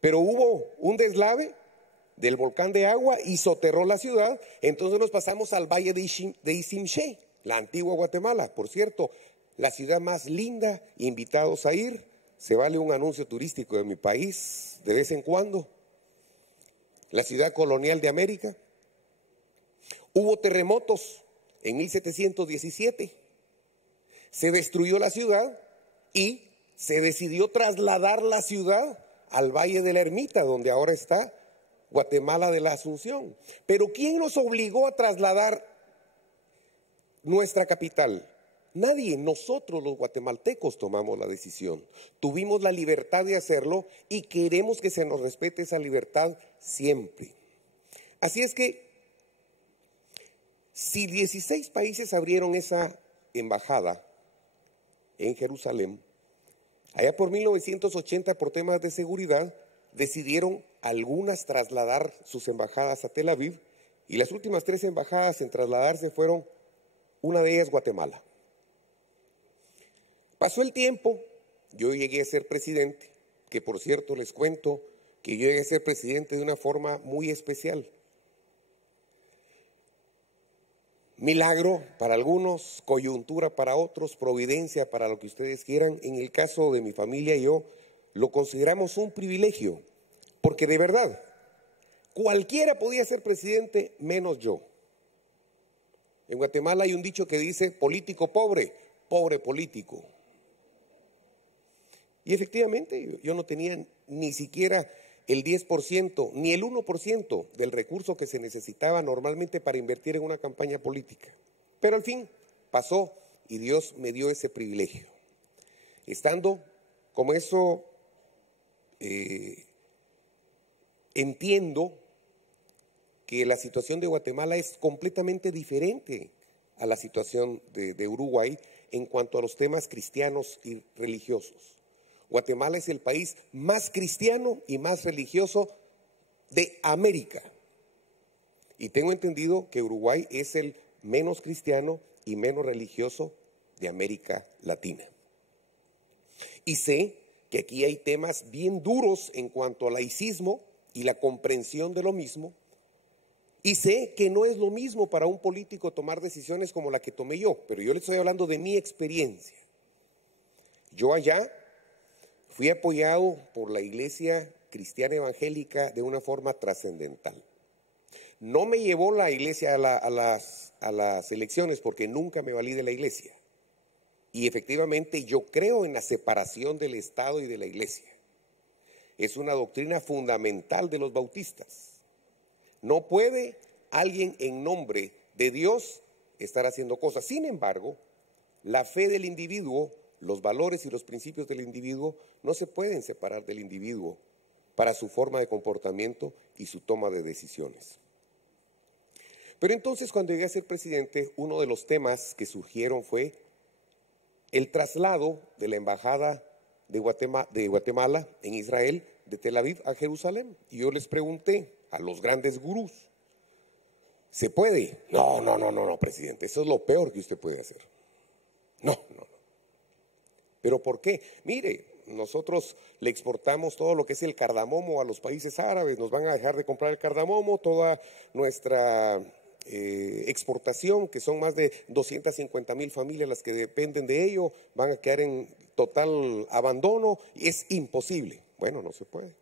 pero hubo un deslave del volcán de agua y soterró la ciudad. Entonces nos pasamos al Valle de Isimché, la antigua Guatemala. Por cierto, la ciudad más linda, invitados a ir. Se vale un anuncio turístico de mi país de vez en cuando. La ciudad colonial de América. Hubo terremotos en 1717. Se destruyó la ciudad y se decidió trasladar la ciudad al Valle de la Ermita, donde ahora está Guatemala de la Asunción. Pero ¿quién nos obligó a trasladar nuestra capital? Nadie, nosotros los guatemaltecos tomamos la decisión. Tuvimos la libertad de hacerlo y queremos que se nos respete esa libertad siempre. Así es que, si 16 países abrieron esa embajada en Jerusalén, allá por 1980, por temas de seguridad, decidieron algunas trasladar sus embajadas a Tel Aviv, y las últimas 3 embajadas en trasladarse fueron, una de ellas Guatemala. Pasó el tiempo, yo llegué a ser presidente, que por cierto les cuento que yo llegué a ser presidente de una forma muy especial. Milagro para algunos, coyuntura para otros, providencia para lo que ustedes quieran. En el caso de mi familia y yo, lo consideramos un privilegio, porque de verdad, cualquiera podía ser presidente menos yo. En Guatemala hay un dicho que dice, político pobre, pobre político. Y efectivamente, yo no tenía ni siquiera el 10%, ni el 1% del recurso que se necesitaba normalmente para invertir en una campaña política. Pero al fin pasó y Dios me dio ese privilegio. Estando como eso, entiendo que la situación de Guatemala es completamente diferente a la situación de Uruguay en cuanto a los temas cristianos y religiosos. Guatemala es el país más cristiano y más religioso de América. Y tengo entendido que Uruguay es el menos cristiano y menos religioso de América Latina. Y sé que aquí hay temas bien duros en cuanto al laicismo y la comprensión de lo mismo. Y sé que no es lo mismo para un político tomar decisiones como la que tomé yo, pero yo le estoy hablando de mi experiencia. Yo allá fui apoyado por la Iglesia Cristiana Evangélica de una forma trascendental. No me llevó la Iglesia a las elecciones porque nunca me valí de la Iglesia. Y efectivamente yo creo en la separación del Estado y de la Iglesia. Es una doctrina fundamental de los bautistas. No puede alguien en nombre de Dios estar haciendo cosas. Sin embargo, la fe del individuo, los valores y los principios del individuo no se pueden separar del individuo para su forma de comportamiento y su toma de decisiones. Pero entonces, cuando llegué a ser presidente, uno de los temas que surgieron fue el traslado de la embajada de Guatemala en Israel, de Tel Aviv a Jerusalén. Y yo les pregunté a los grandes gurús, ¿se puede? No, presidente, eso es lo peor que usted puede hacer. No. ¿Pero por qué? Mire, nosotros le exportamos todo lo que es el cardamomo a los países árabes, nos van a dejar de comprar el cardamomo, toda nuestra exportación, que son más de 250,000 familias las que dependen de ello, van a quedar en total abandono y es imposible. Bueno, no se puede.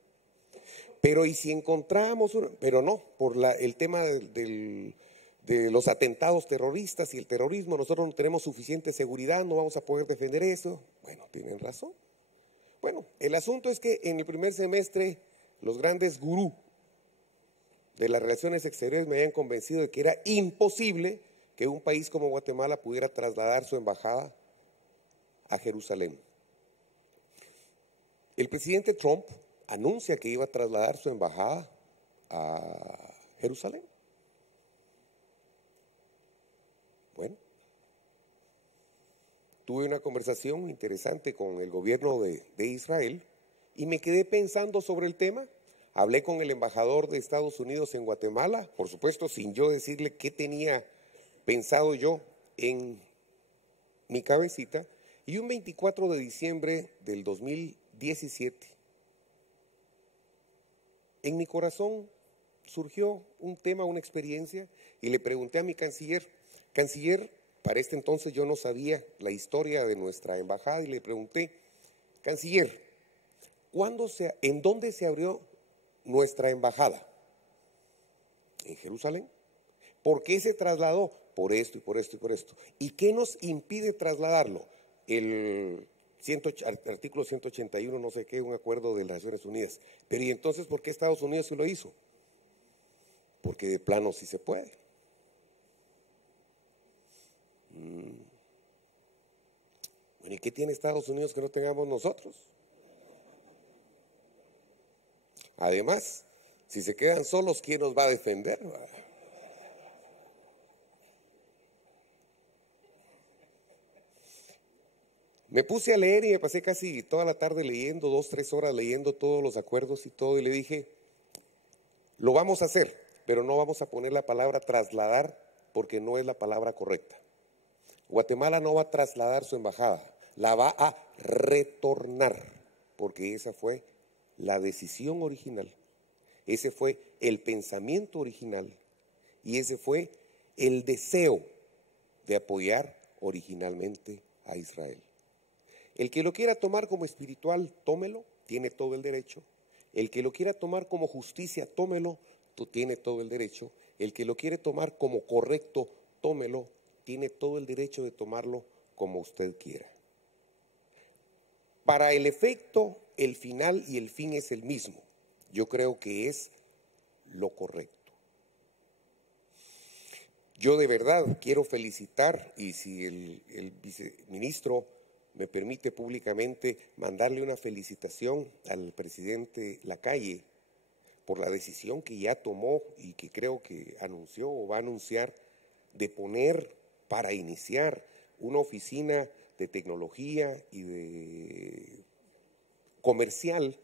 Pero ¿y si encontramos pero no, por el tema de los atentados terroristas y el terrorismo, nosotros no tenemos suficiente seguridad, no vamos a poder defender eso? Bueno, tienen razón. Bueno, el asunto es que en el primer semestre los grandes gurús de las relaciones exteriores me habían convencido de que era imposible que un país como Guatemala pudiera trasladar su embajada a Jerusalén. El presidente Trump anuncia que iba a trasladar su embajada a Jerusalén. Bueno, tuve una conversación interesante con el gobierno de Israel y me quedé pensando sobre el tema. Hablé con el embajador de Estados Unidos en Guatemala, por supuesto, sin yo decirle qué tenía pensado yo en mi cabecita, y un 24 de diciembre del 2017, en mi corazón surgió un tema, una experiencia, y le pregunté a mi canciller, para este entonces yo no sabía la historia de nuestra embajada, y le pregunté, canciller, ¿en dónde se abrió nuestra embajada? En Jerusalén. ¿Por qué se trasladó? Por esto y por esto y por esto. ¿Y qué nos impide trasladarlo? El artículo 181, no sé qué, un acuerdo de las Naciones Unidas. Pero ¿y entonces por qué Estados Unidos se lo hizo? Porque de plano sí se puede. Bueno, ¿y qué tiene Estados Unidos que no tengamos nosotros? Además, si se quedan solos, ¿quién nos va a defender? Me puse a leer y me pasé casi toda la tarde leyendo, 2-3 horas leyendo todos los acuerdos y todo, y le dije, lo vamos a hacer, pero no vamos a poner la palabra trasladar porque no es la palabra correcta. Guatemala no va a trasladar su embajada, la va a retornar, porque esa fue la decisión original, ese fue el pensamiento original y ese fue el deseo de apoyar originalmente a Israel. El que lo quiera tomar como espiritual, tómelo, tiene todo el derecho. El que lo quiera tomar como justicia, tómelo, tiene todo el derecho. El que lo quiere tomar como correcto, tómelo, tiene todo el derecho de tomarlo como usted quiera. Para el efecto, el final y el fin es el mismo. Yo creo que es lo correcto. Yo de verdad quiero felicitar, y si el viceministro me permite públicamente mandarle una felicitación al presidente Lacalle por la decisión que ya tomó y que creo que anunció o va a anunciar de poner para iniciar una oficina de tecnología y de comercial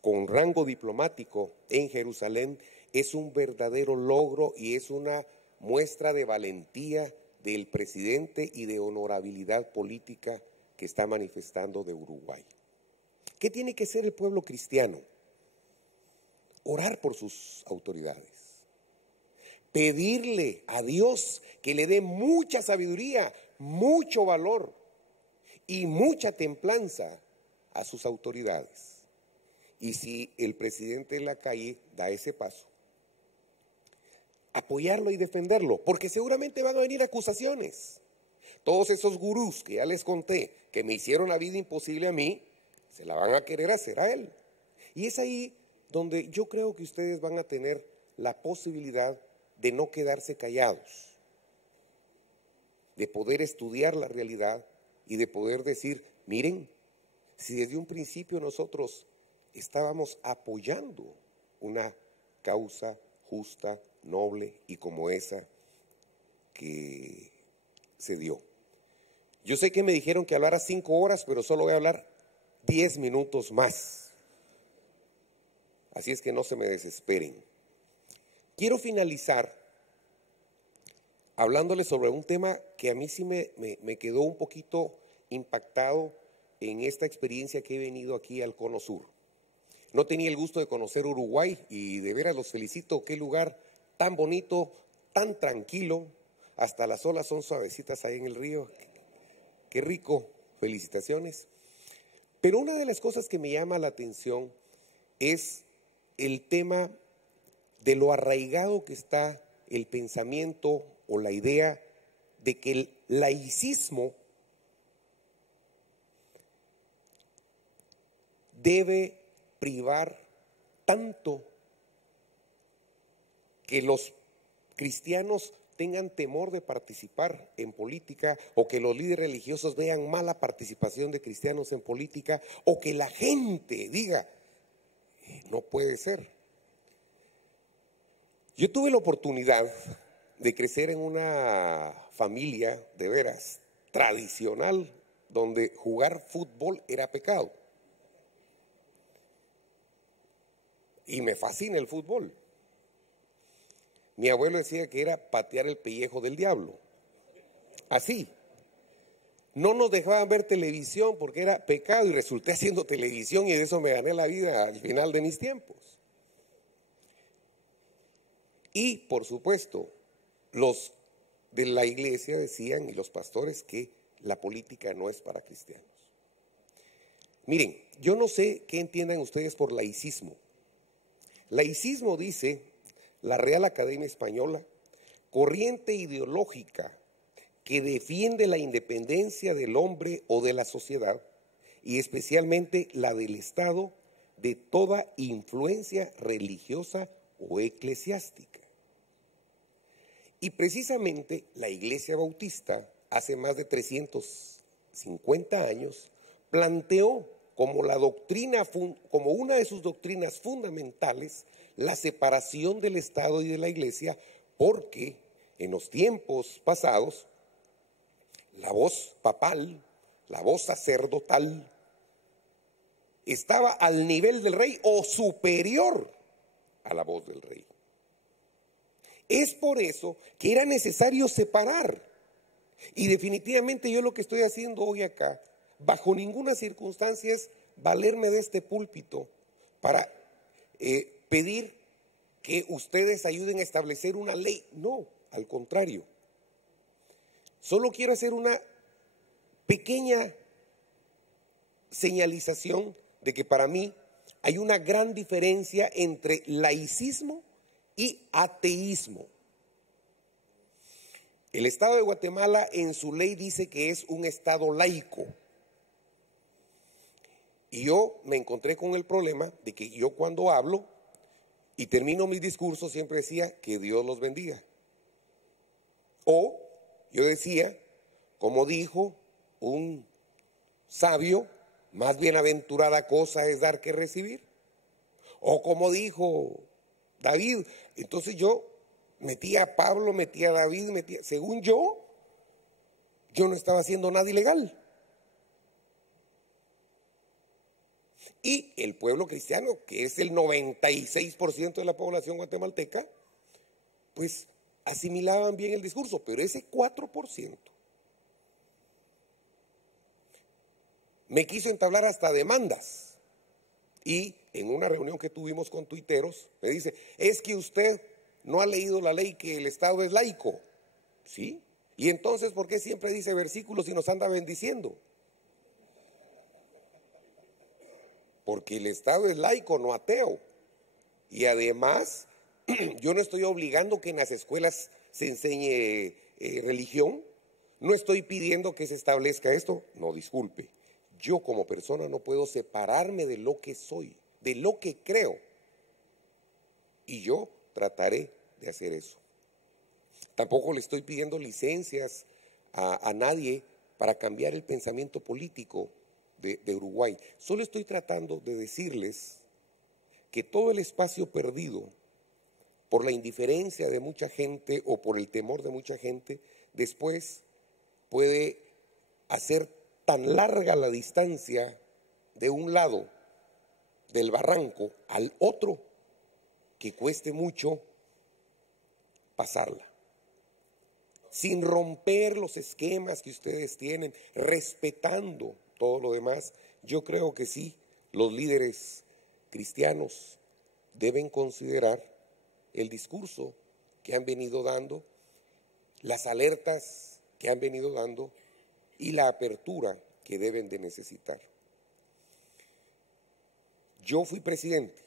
con rango diplomático en Jerusalén, es un verdadero logro y es una muestra de valentía del presidente y de honorabilidad política que está manifestando de Uruguay. ¿Qué tiene que hacer el pueblo cristiano? Orar por sus autoridades, pedirle a Dios que le dé mucha sabiduría, mucho valor y mucha templanza a sus autoridades. Y si el presidente de Lacalle da ese paso, apoyarlo y defenderlo, porque seguramente van a venir acusaciones. Todos esos gurús que ya les conté, que me hicieron la vida imposible a mí, se la van a querer hacer a él. Y es ahí donde yo creo que ustedes van a tener la posibilidad de no quedarse callados, de poder estudiar la realidad y de poder decir, miren, si desde un principio nosotros estábamos apoyando una causa justa, noble y como esa que se dio. Yo sé que me dijeron que hablara 5 horas, pero solo voy a hablar 10 minutos más. Así es que no se me desesperen. Quiero finalizar hablándoles sobre un tema que a mí sí me quedó un poquito impactado en esta experiencia que he venido aquí al Cono Sur. No tenía el gusto de conocer Uruguay y de veras los felicito. Qué lugar tan bonito, tan tranquilo. Hasta las olas son suavecitas ahí en el río. Qué rico, felicitaciones. Pero una de las cosas que me llama la atención es el tema de lo arraigado que está el pensamiento o la idea de que el laicismo debe privar tanto que los cristianos tengan temor de participar en política, o que los líderes religiosos vean mala participación de cristianos en política, o que la gente diga, no puede ser. Yo tuve la oportunidad de crecer en una familia de veras tradicional donde jugar fútbol era pecado. Y me fascina el fútbol. Mi abuelo decía que era patear el pellejo del diablo. Así. No nos dejaban ver televisión porque era pecado y resulté haciendo televisión y de eso me gané la vida al final de mis tiempos. Y, por supuesto, los de la iglesia decían, y los pastores, que la política no es para cristianos. Miren, yo no sé qué entiendan ustedes por laicismo. Laicismo, dice la Real Academia Española, corriente ideológica que defiende la independencia del hombre o de la sociedad, y especialmente la del Estado, de toda influencia religiosa o eclesiástica. Y precisamente la Iglesia Bautista, hace más de 350 años, planteó como como una de sus doctrinas fundamentales la separación del Estado y de la Iglesia, porque en los tiempos pasados la voz papal, la voz sacerdotal, estaba al nivel del rey o superior a la voz del rey. Es por eso que era necesario separar. Y definitivamente yo lo que estoy haciendo hoy acá, bajo ninguna circunstancia, es valerme de este púlpito para pedir que ustedes ayuden a establecer una ley. No, al contrario. Solo quiero hacer una pequeña señalización de que para mí hay una gran diferencia entre laicismo y ateísmo. El Estado de Guatemala en su ley dice que es un Estado laico. Y yo me encontré con el problema de que yo cuando hablo y termino mis discursos siempre decía que Dios los bendiga. O yo decía, como dijo un sabio, más bienaventurada cosa es dar que recibir. O como dijo David, entonces yo metía a Pablo, metía a David, según yo no estaba haciendo nada ilegal. Y el pueblo cristiano, que es el 96% de la población guatemalteca, pues asimilaban bien el discurso, pero ese 4% me quiso entablar hasta demandas. Y en una reunión que tuvimos con tuiteros, me dice, es que usted no ha leído la ley que el Estado es laico. ¿Sí? Y entonces, ¿por qué siempre dice versículos y nos anda bendiciendo? Porque el Estado es laico, no ateo. Y además, yo no estoy obligando que en las escuelas se enseñe religión. No estoy pidiendo que se establezca esto. No, disculpe. Yo como persona no puedo separarme de lo que soy, de lo que creo. Y yo trataré de hacer eso. Tampoco le estoy pidiendo licencias a nadie para cambiar el pensamiento político de Uruguay. Solo estoy tratando de decirles que todo el espacio perdido por la indiferencia de mucha gente o por el temor de mucha gente, después puede hacer tan larga la distancia de un lado del barranco al otro que cueste mucho pasarla. Sin romper los esquemas que ustedes tienen, respetando todo lo demás, yo creo que sí, los líderes cristianos deben considerar el discurso que han venido dando, las alertas que han venido dando y la apertura que deben de necesitar. Yo fui presidente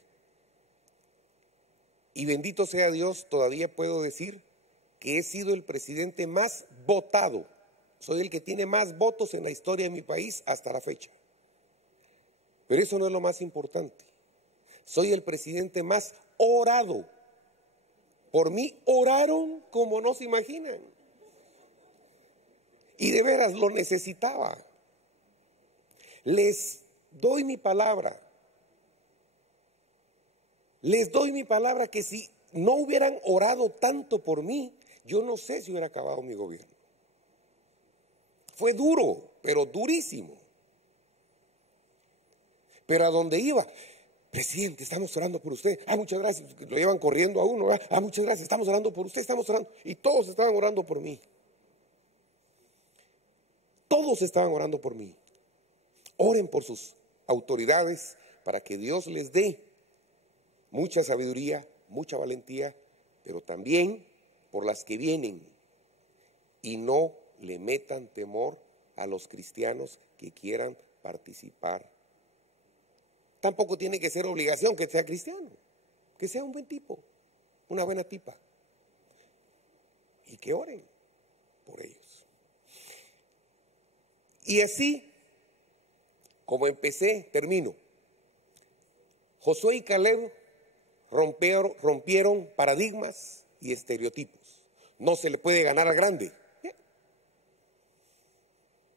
y bendito sea Dios, todavía puedo decir que he sido el presidente más votado. Soy el que tiene más votos en la historia de mi país hasta la fecha. Pero eso no es lo más importante. Soy el presidente más orado. Por mí oraron como no se imaginan. Y de veras lo necesitaba. Les doy mi palabra. Les doy mi palabra que si no hubieran orado tanto por mí, yo no sé si hubiera acabado mi gobierno. Fue duro, pero durísimo. Pero a donde iba, presidente, estamos orando por usted. Muchas gracias. Lo llevan corriendo a uno. Muchas gracias, estamos orando por usted, estamos orando. Y todos estaban orando por mí. Todos estaban orando por mí. Oren por sus autoridades para que Dios les dé mucha sabiduría, mucha valentía, pero también por las que vienen, y no le metan temor a los cristianos que quieran participar. Tampoco tiene que ser obligación que sea cristiano, que sea un buen tipo, una buena tipa, y que oren por ellos. Y así, como empecé, termino. Josué y Caleb rompieron paradigmas y estereotipos. No se le puede ganar al grande.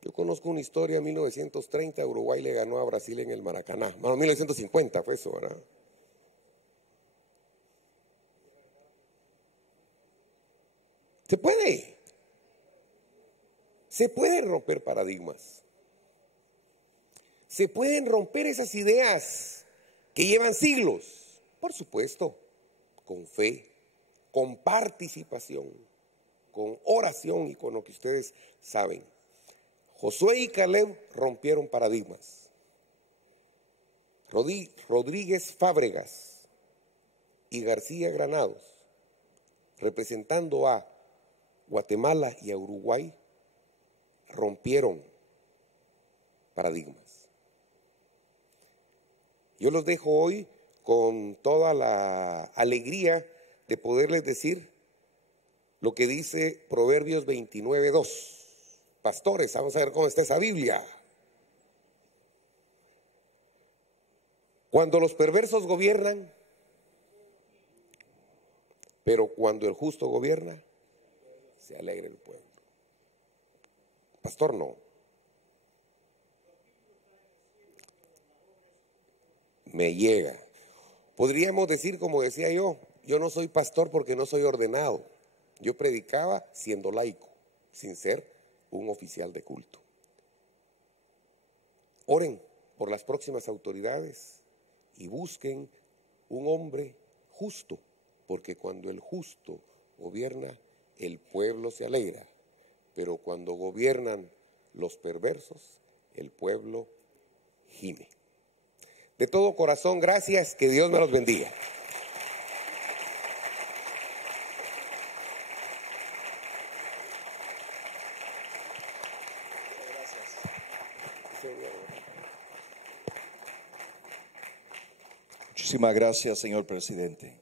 Yo conozco una historia, en 1930 Uruguay le ganó a Brasil en el Maracaná. Bueno, 1950 fue eso, ¿verdad? Se puede. Se pueden romper paradigmas. Se pueden romper esas ideas que llevan siglos. Por supuesto, con fe, con participación, con oración y con lo que ustedes saben. Josué y Caleb rompieron paradigmas. Rodríguez Fábregas y García Granados, representando a Guatemala y a Uruguay, rompieron paradigmas. Yo los dejo hoy con toda la alegría de poderles decir lo que dice Proverbios 29:2. Pastores, vamos a ver cómo está esa Biblia. Cuando los perversos gobiernan, pero cuando el justo gobierna, se alegra el pueblo. Pastor, no. Me llega. Podríamos decir, como decía yo no soy pastor porque no soy ordenado. Yo predicaba siendo laico, sin ser un oficial de culto. Oren por las próximas autoridades y busquen un hombre justo, porque cuando el justo gobierna, el pueblo se alegra, pero cuando gobiernan los perversos, el pueblo gime. De todo corazón, gracias, que Dios me los bendiga. Muchísimas gracias, señor presidente.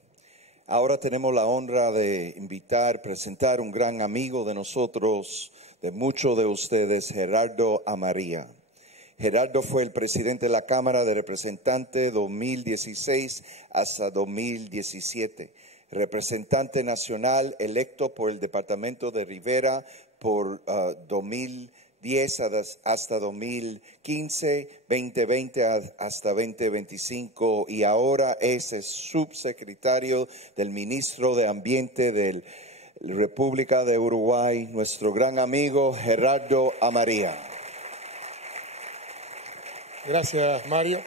Ahora tenemos la honra de presentar un gran amigo de nosotros, de muchos de ustedes, Gerardo Amaría. Gerardo fue el presidente de la Cámara de Representantes 2016 hasta 2017, representante nacional electo por el departamento de Rivera por 2010 hasta 2015, 2020 hasta 2025, y ahora es el subsecretario del ministro de Ambiente de la República de Uruguay, nuestro gran amigo Gerardo Amaría. Gracias, Mario.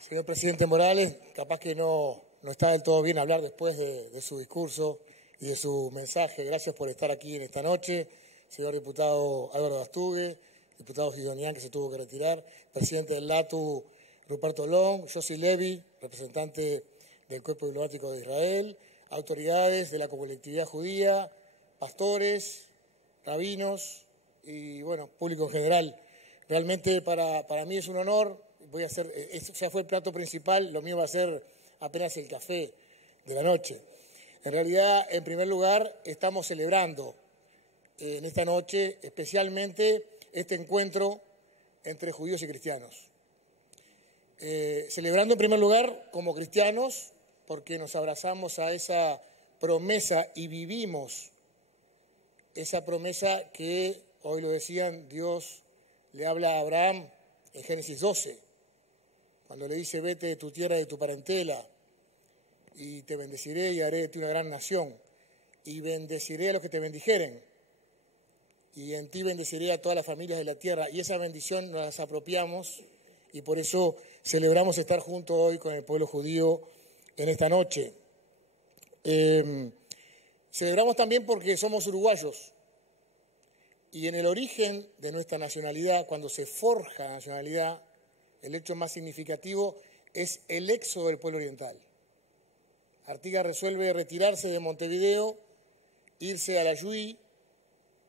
Señor presidente Morales, capaz que no está del todo bien hablar después de su discurso y de su mensaje. Gracias por estar aquí en esta noche. Señor diputado Álvaro Dastugue, diputado Gidonian, que se tuvo que retirar, presidente del LATU, Ruperto Long, Yossi Levi, representante del Cuerpo Diplomático de Israel, autoridades de la colectividad judía, pastores, rabinos y, bueno, público en general. Realmente para mí es un honor. Ya fue el plato principal, lo mío va a ser apenas el café de la noche. En realidad, en primer lugar, estamos celebrando en esta noche especialmente este encuentro entre judíos y cristianos. Celebrando en primer lugar como cristianos porque nos abrazamos a esa promesa y vivimos esa promesa que, hoy lo decían, Dios le habla a Abraham en Génesis 12, cuando le dice: vete de tu tierra y de tu parentela, y te bendeciré y haré de ti una gran nación, y bendeciré a los que te bendijeren, y en ti bendeciré a todas las familias de la tierra. Y esa bendición nos las apropiamos y por eso celebramos estar juntos hoy con el pueblo judío en esta noche. Celebramos también porque somos uruguayos y en el origen de nuestra nacionalidad, cuando se forja la nacionalidad, el hecho más significativo es el éxodo del pueblo oriental. Artigas resuelve retirarse de Montevideo, irse a la Yui,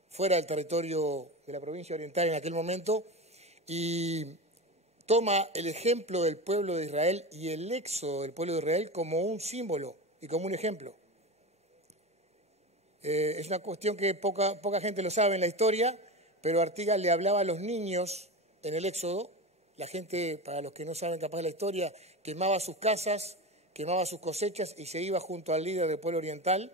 fuera del territorio de la provincia oriental en aquel momento, y toma el ejemplo del pueblo de Israel y el éxodo del pueblo de Israel como un símbolo y como un ejemplo. Es una cuestión que poca gente lo sabe en la historia, pero Artigas le hablaba a los niños en el éxodo. La gente, para los que no saben capaz de la historia, quemaba sus casas, quemaba sus cosechas y se iba junto al líder del pueblo oriental.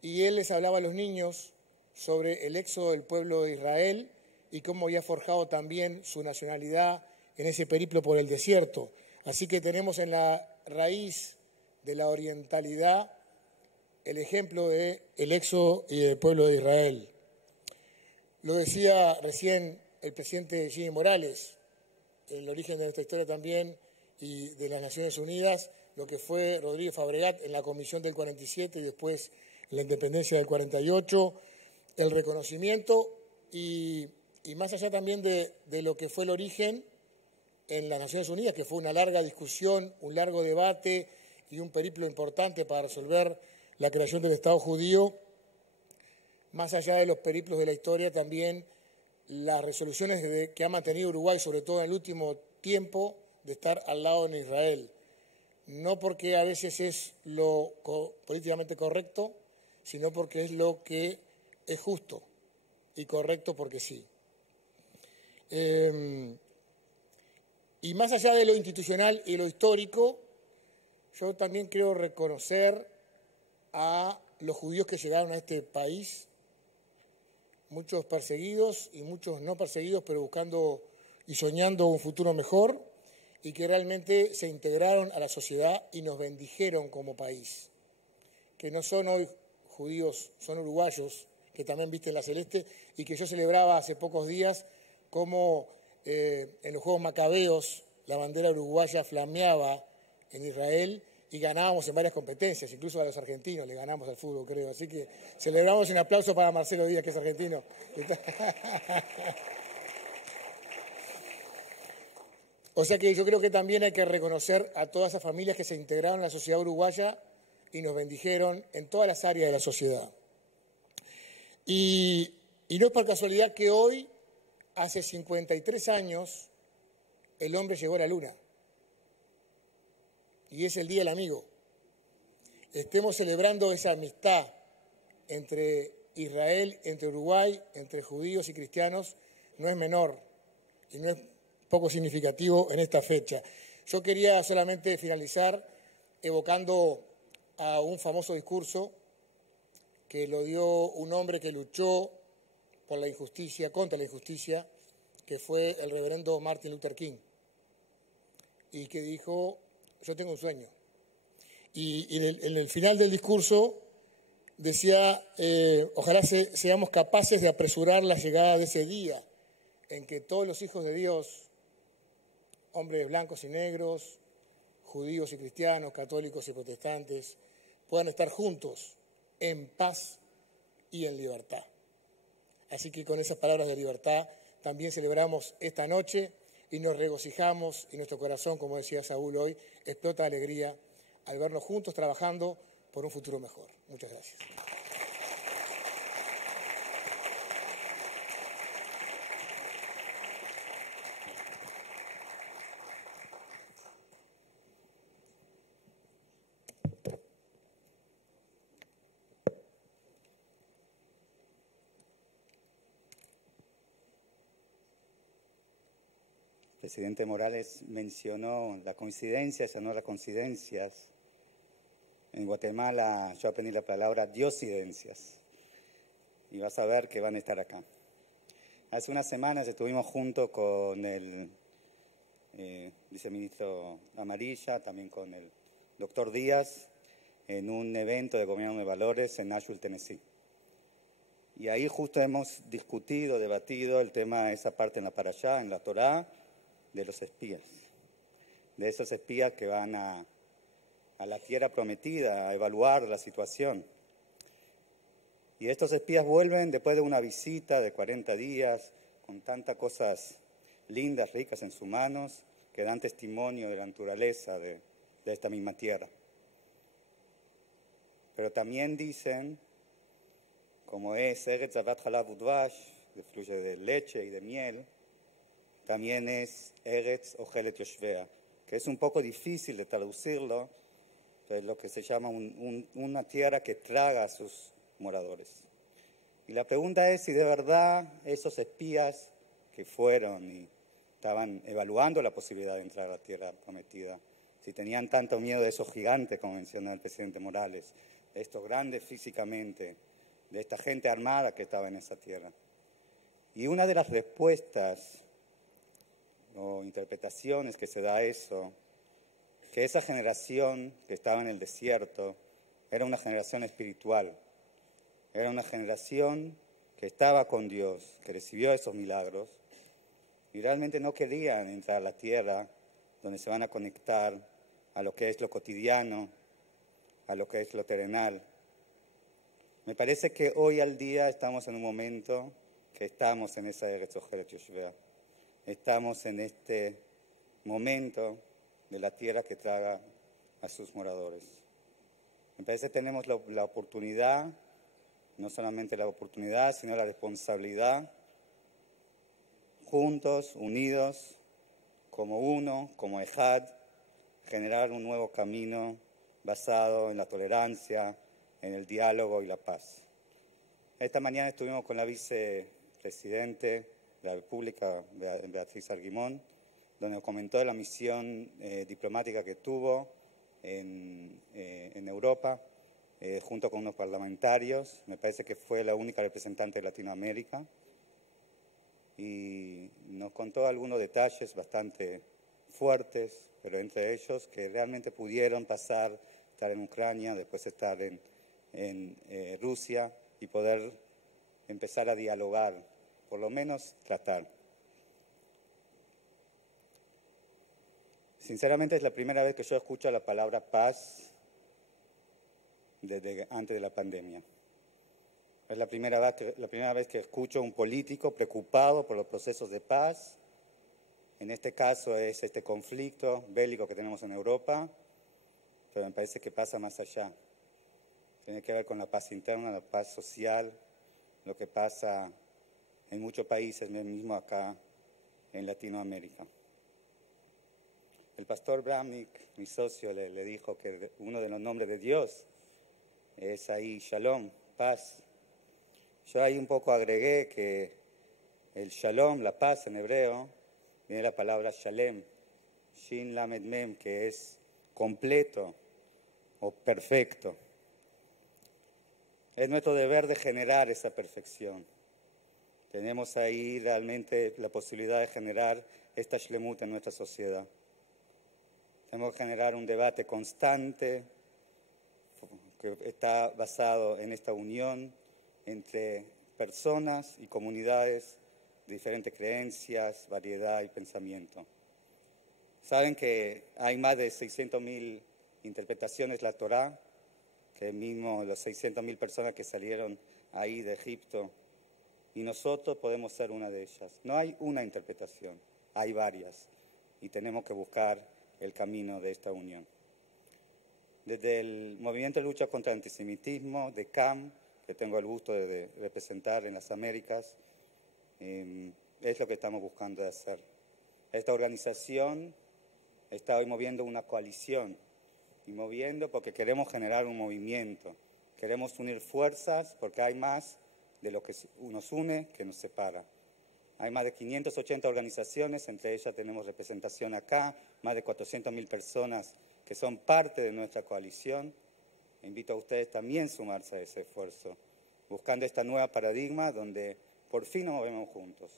Y él les hablaba a los niños sobre el éxodo del pueblo de Israel y cómo había forjado también su nacionalidad en ese periplo por el desierto. Así que tenemos en la raíz de la orientalidad el ejemplo del éxodo y del pueblo de Israel. Lo decía recién el presidente Jimmy Morales, el origen de nuestra historia también y de las Naciones Unidas, lo que fue Rodríguez Fabregat en la Comisión del 47 y después la independencia del 48, el reconocimiento y más allá también de lo que fue el origen en las Naciones Unidas, que fue una larga discusión, un largo debate y un periplo importante para resolver la creación del Estado judío. Más allá de los periplos de la historia, también las resoluciones que ha mantenido Uruguay, sobre todo en el último tiempo, de estar al lado de Israel. No porque a veces es lo políticamente correcto, sino porque es lo que es justo y correcto porque sí. Y más allá de lo institucional y lo histórico, yo también quiero reconocer a los judíos que llegaron a este país, muchos perseguidos y muchos no perseguidos, pero buscando y soñando un futuro mejor, y que realmente se integraron a la sociedad y nos bendijeron como país. Que no son hoy judíos, son uruguayos, que también visten la celeste, y que yo celebraba hace pocos días como en los Juegos Macabeos la bandera uruguaya flameaba en Israel y ganábamos en varias competencias, incluso a los argentinos le ganamos al fútbol, creo. Así que celebramos un aplauso para Marcelo Díaz, que es argentino. O sea que yo creo que también hay que reconocer a todas esas familias que se integraron en la sociedad uruguaya y nos bendijeron en todas las áreas de la sociedad. Y no es por casualidad que hoy, hace 53 años, el hombre llegó a la luna. Y es el Día del Amigo. Estemos celebrando esa amistad entre Israel, entre Uruguay, entre judíos y cristianos, no es menor y no es poco significativo en esta fecha. Yo quería solamente finalizar evocando a un famoso discurso que lo dio un hombre que luchó por la injusticia, contra la injusticia, que fue el reverendo Martin Luther King, y que dijo: yo tengo un sueño. Y en el final del discurso decía, ojalá seamos capaces de apresurar la llegada de ese día en que todos los hijos de Dios, hombres blancos y negros, judíos y cristianos, católicos y protestantes, puedan estar juntos en paz y en libertad. Así que con esas palabras de libertad también celebramos esta noche y nos regocijamos y nuestro corazón, como decía Saúl hoy, explota de alegría al vernos juntos trabajando por un futuro mejor. Muchas gracias. El presidente Morales mencionó la coincidencia, ya no las coincidencias. En Guatemala yo aprendí la palabra diosidencias y vas a ver que van a estar acá. Hace unas semanas estuvimos junto con el viceministro Amarilla, también con el doctor Díaz, en un evento de Gobierno de Valores en Nashville, Tennessee. Y ahí justo hemos discutido, debatido el tema, esa parte en la Parashá, en la Torá, de los espías. De esos espías que van a la tierra prometida, a evaluar la situación. Y estos espías vuelven después de una visita de 40 días, con tantas cosas lindas, ricas en sus manos, que dan testimonio de la naturaleza de esta misma tierra. Pero también dicen, como es Eretz Zavat Halav Udvash, que fluye de leche y de miel, también es Eretz Ochelet Yoshvea, que es un poco difícil de traducirlo, es lo que se llama una tierra que traga a sus moradores. Y la pregunta es si de verdad esos espías que fueron y estaban evaluando la posibilidad de entrar a la tierra prometida, si tenían tanto miedo de esos gigantes, como mencionó el presidente Morales, de estos grandes físicamente, de esta gente armada que estaba en esa tierra. Y una de las respuestas o interpretaciones que se da a eso, que esa generación que estaba en el desierto era una generación espiritual, era una generación que estaba con Dios, que recibió esos milagros y realmente no querían entrar a la tierra donde se van a conectar a lo que es lo cotidiano, a lo que es lo terrenal. Me parece que hoy al día estamos en un momento que estamos en esa Eretz Ochelet Yoshvea. Estamos en este momento de la tierra que traga a sus moradores. Me parece que tenemos la oportunidad, no solamente la oportunidad, sino la responsabilidad, juntos, unidos, como uno, como Ejad, generar un nuevo camino basado en la tolerancia, en el diálogo y la paz. Esta mañana estuvimos con la vicepresidente de la República, Beatriz Arguimón, donde nos comentó de la misión diplomática que tuvo en Europa, junto con unos parlamentarios. Me parece que fue la única representante de Latinoamérica. Y nos contó algunos detalles bastante fuertes, pero entre ellos que realmente pudieron pasar, estar en Ucrania, después estar en Rusia y poder empezar a dialogar, por lo menos tratar. Sinceramente es la primera vez que yo escucho la palabra paz desde antes de la pandemia. Es la primera vez que escucho a un político preocupado por los procesos de paz. En este caso es este conflicto bélico que tenemos en Europa, pero me parece que pasa más allá. Tiene que ver con la paz interna, la paz social, lo que pasa en muchos países, mismo acá en Latinoamérica. El pastor Bramnik, mi socio, le dijo que uno de los nombres de Dios es ahí Shalom, paz. Yo ahí un poco agregué que el Shalom, la paz en hebreo, viene la palabra Shalem, Shin Lamed Mem, que es completo o perfecto. Es nuestro deber de generar esa perfección. Tenemos ahí realmente la posibilidad de generar esta Shlemut en nuestra sociedad. Tenemos que generar un debate constante que está basado en esta unión entre personas y comunidades de diferentes creencias, variedad y pensamiento. Saben que hay más de 600.000 interpretaciones de la Torá, que mismo las 600.000 personas que salieron ahí de Egipto, y nosotros podemos ser una de ellas. No hay una interpretación, hay varias, y tenemos que buscar el camino de esta unión. Desde el Movimiento de Lucha contra el Antisemitismo, de CAM, que tengo el gusto de representar en las Américas, es lo que estamos buscando hacer. Esta organización está hoy moviendo una coalición, y moviendo porque queremos generar un movimiento, queremos unir fuerzas porque hay más de lo que nos une que nos separa. Hay más de 580 organizaciones, entre ellas tenemos representación acá, más de 400.000 personas que son parte de nuestra coalición. Invito a ustedes también a sumarse a ese esfuerzo, buscando esta nueva paradigma donde por fin nos movemos juntos.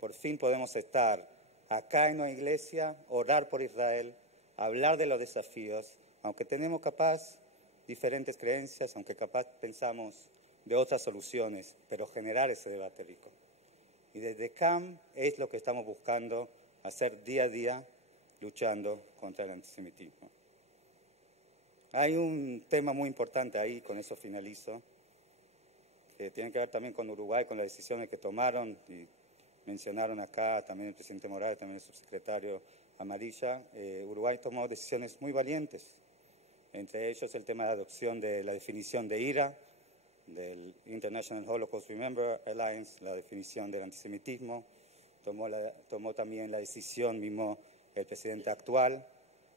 Por fin podemos estar acá en la iglesia, orar por Israel, hablar de los desafíos, aunque tenemos capaz diferentes creencias, aunque capaz pensamos de otras soluciones, pero generar ese debate rico. Y desde CAM es lo que estamos buscando hacer día a día, luchando contra el antisemitismo. Hay un tema muy importante ahí, con eso finalizo, que tiene que ver también con Uruguay, con las decisiones que tomaron, y mencionaron acá también el presidente Morales, también el subsecretario Amarilla. Uruguay tomó decisiones muy valientes, entre ellos el tema de adopción de la definición de IRA, del International Holocaust Remember Alliance, la definición del antisemitismo. Tomó también la decisión mismo el presidente actual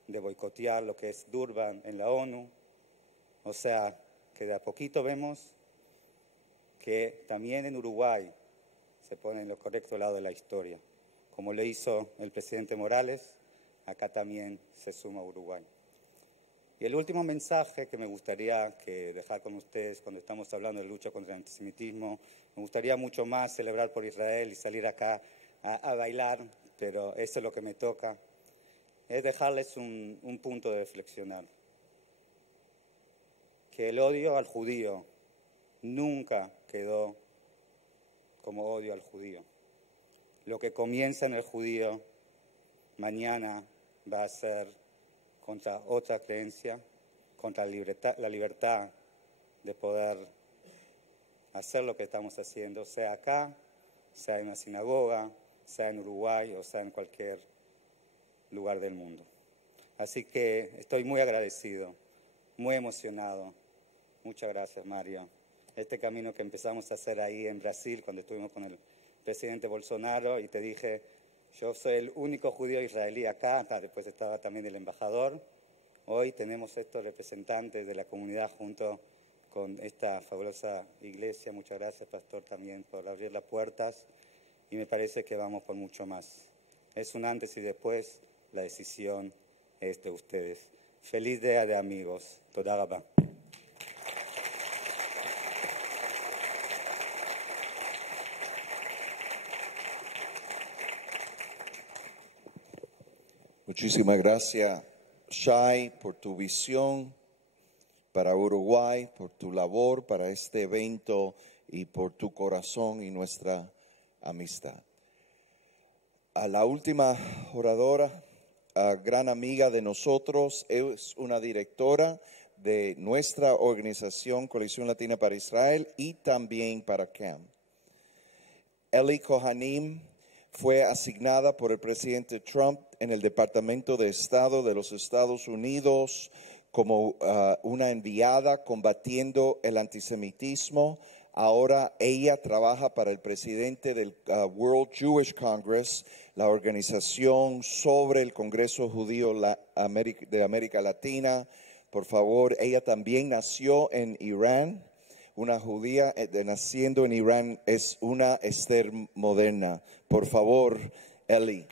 de boicotear lo que es Durban en la ONU. O sea, que de a poquito vemos que también en Uruguay se pone en lo correcto lado de la historia. Como lo hizo el presidente Morales, acá también se suma Uruguay. Y el último mensaje que me gustaría dejar con ustedes cuando estamos hablando de lucha contra el antisemitismo, me gustaría mucho más celebrar por Israel y salir acá a bailar, pero eso es lo que me toca, es dejarles un punto de reflexionar. Que el odio al judío nunca quedó como odio al judío. Lo que comienza en el judío, mañana va a ser contra otra creencia, contra la libertad de poder hacer lo que estamos haciendo, sea acá, sea en una sinagoga, sea en Uruguay o sea en cualquier lugar del mundo. Así que estoy muy agradecido, muy emocionado. Muchas gracias, Mario. Este camino que empezamos a hacer ahí en Brasil, cuando estuvimos con el presidente Bolsonaro, y te dije, yo soy el único judío israelí acá, después estaba también el embajador. Hoy tenemos estos representantes de la comunidad junto con esta fabulosa iglesia. Muchas gracias, pastor, también por abrir las puertas, y me parece que vamos por mucho más. Es un antes y después, la decisión es de ustedes. Feliz día de amigos. Toda rabá. Muchísimas gracias, Shai, por tu visión para Uruguay, por tu labor para este evento y por tu corazón y nuestra amistad. A la última oradora, gran amiga de nosotros, es una directora de nuestra organización Coalición Latina para Israel y también para CAM. Eli Kohanim fue asignada por el presidente Trump en el Departamento de Estado de los Estados Unidos como una enviada combatiendo el antisemitismo. Ahora ella trabaja para el presidente del World Jewish Congress, la organización sobre el Congreso Judío de América Latina. Por favor, ella también nació en Irán. Una judía naciendo en Irán es una Esther moderna. Por favor, Eli.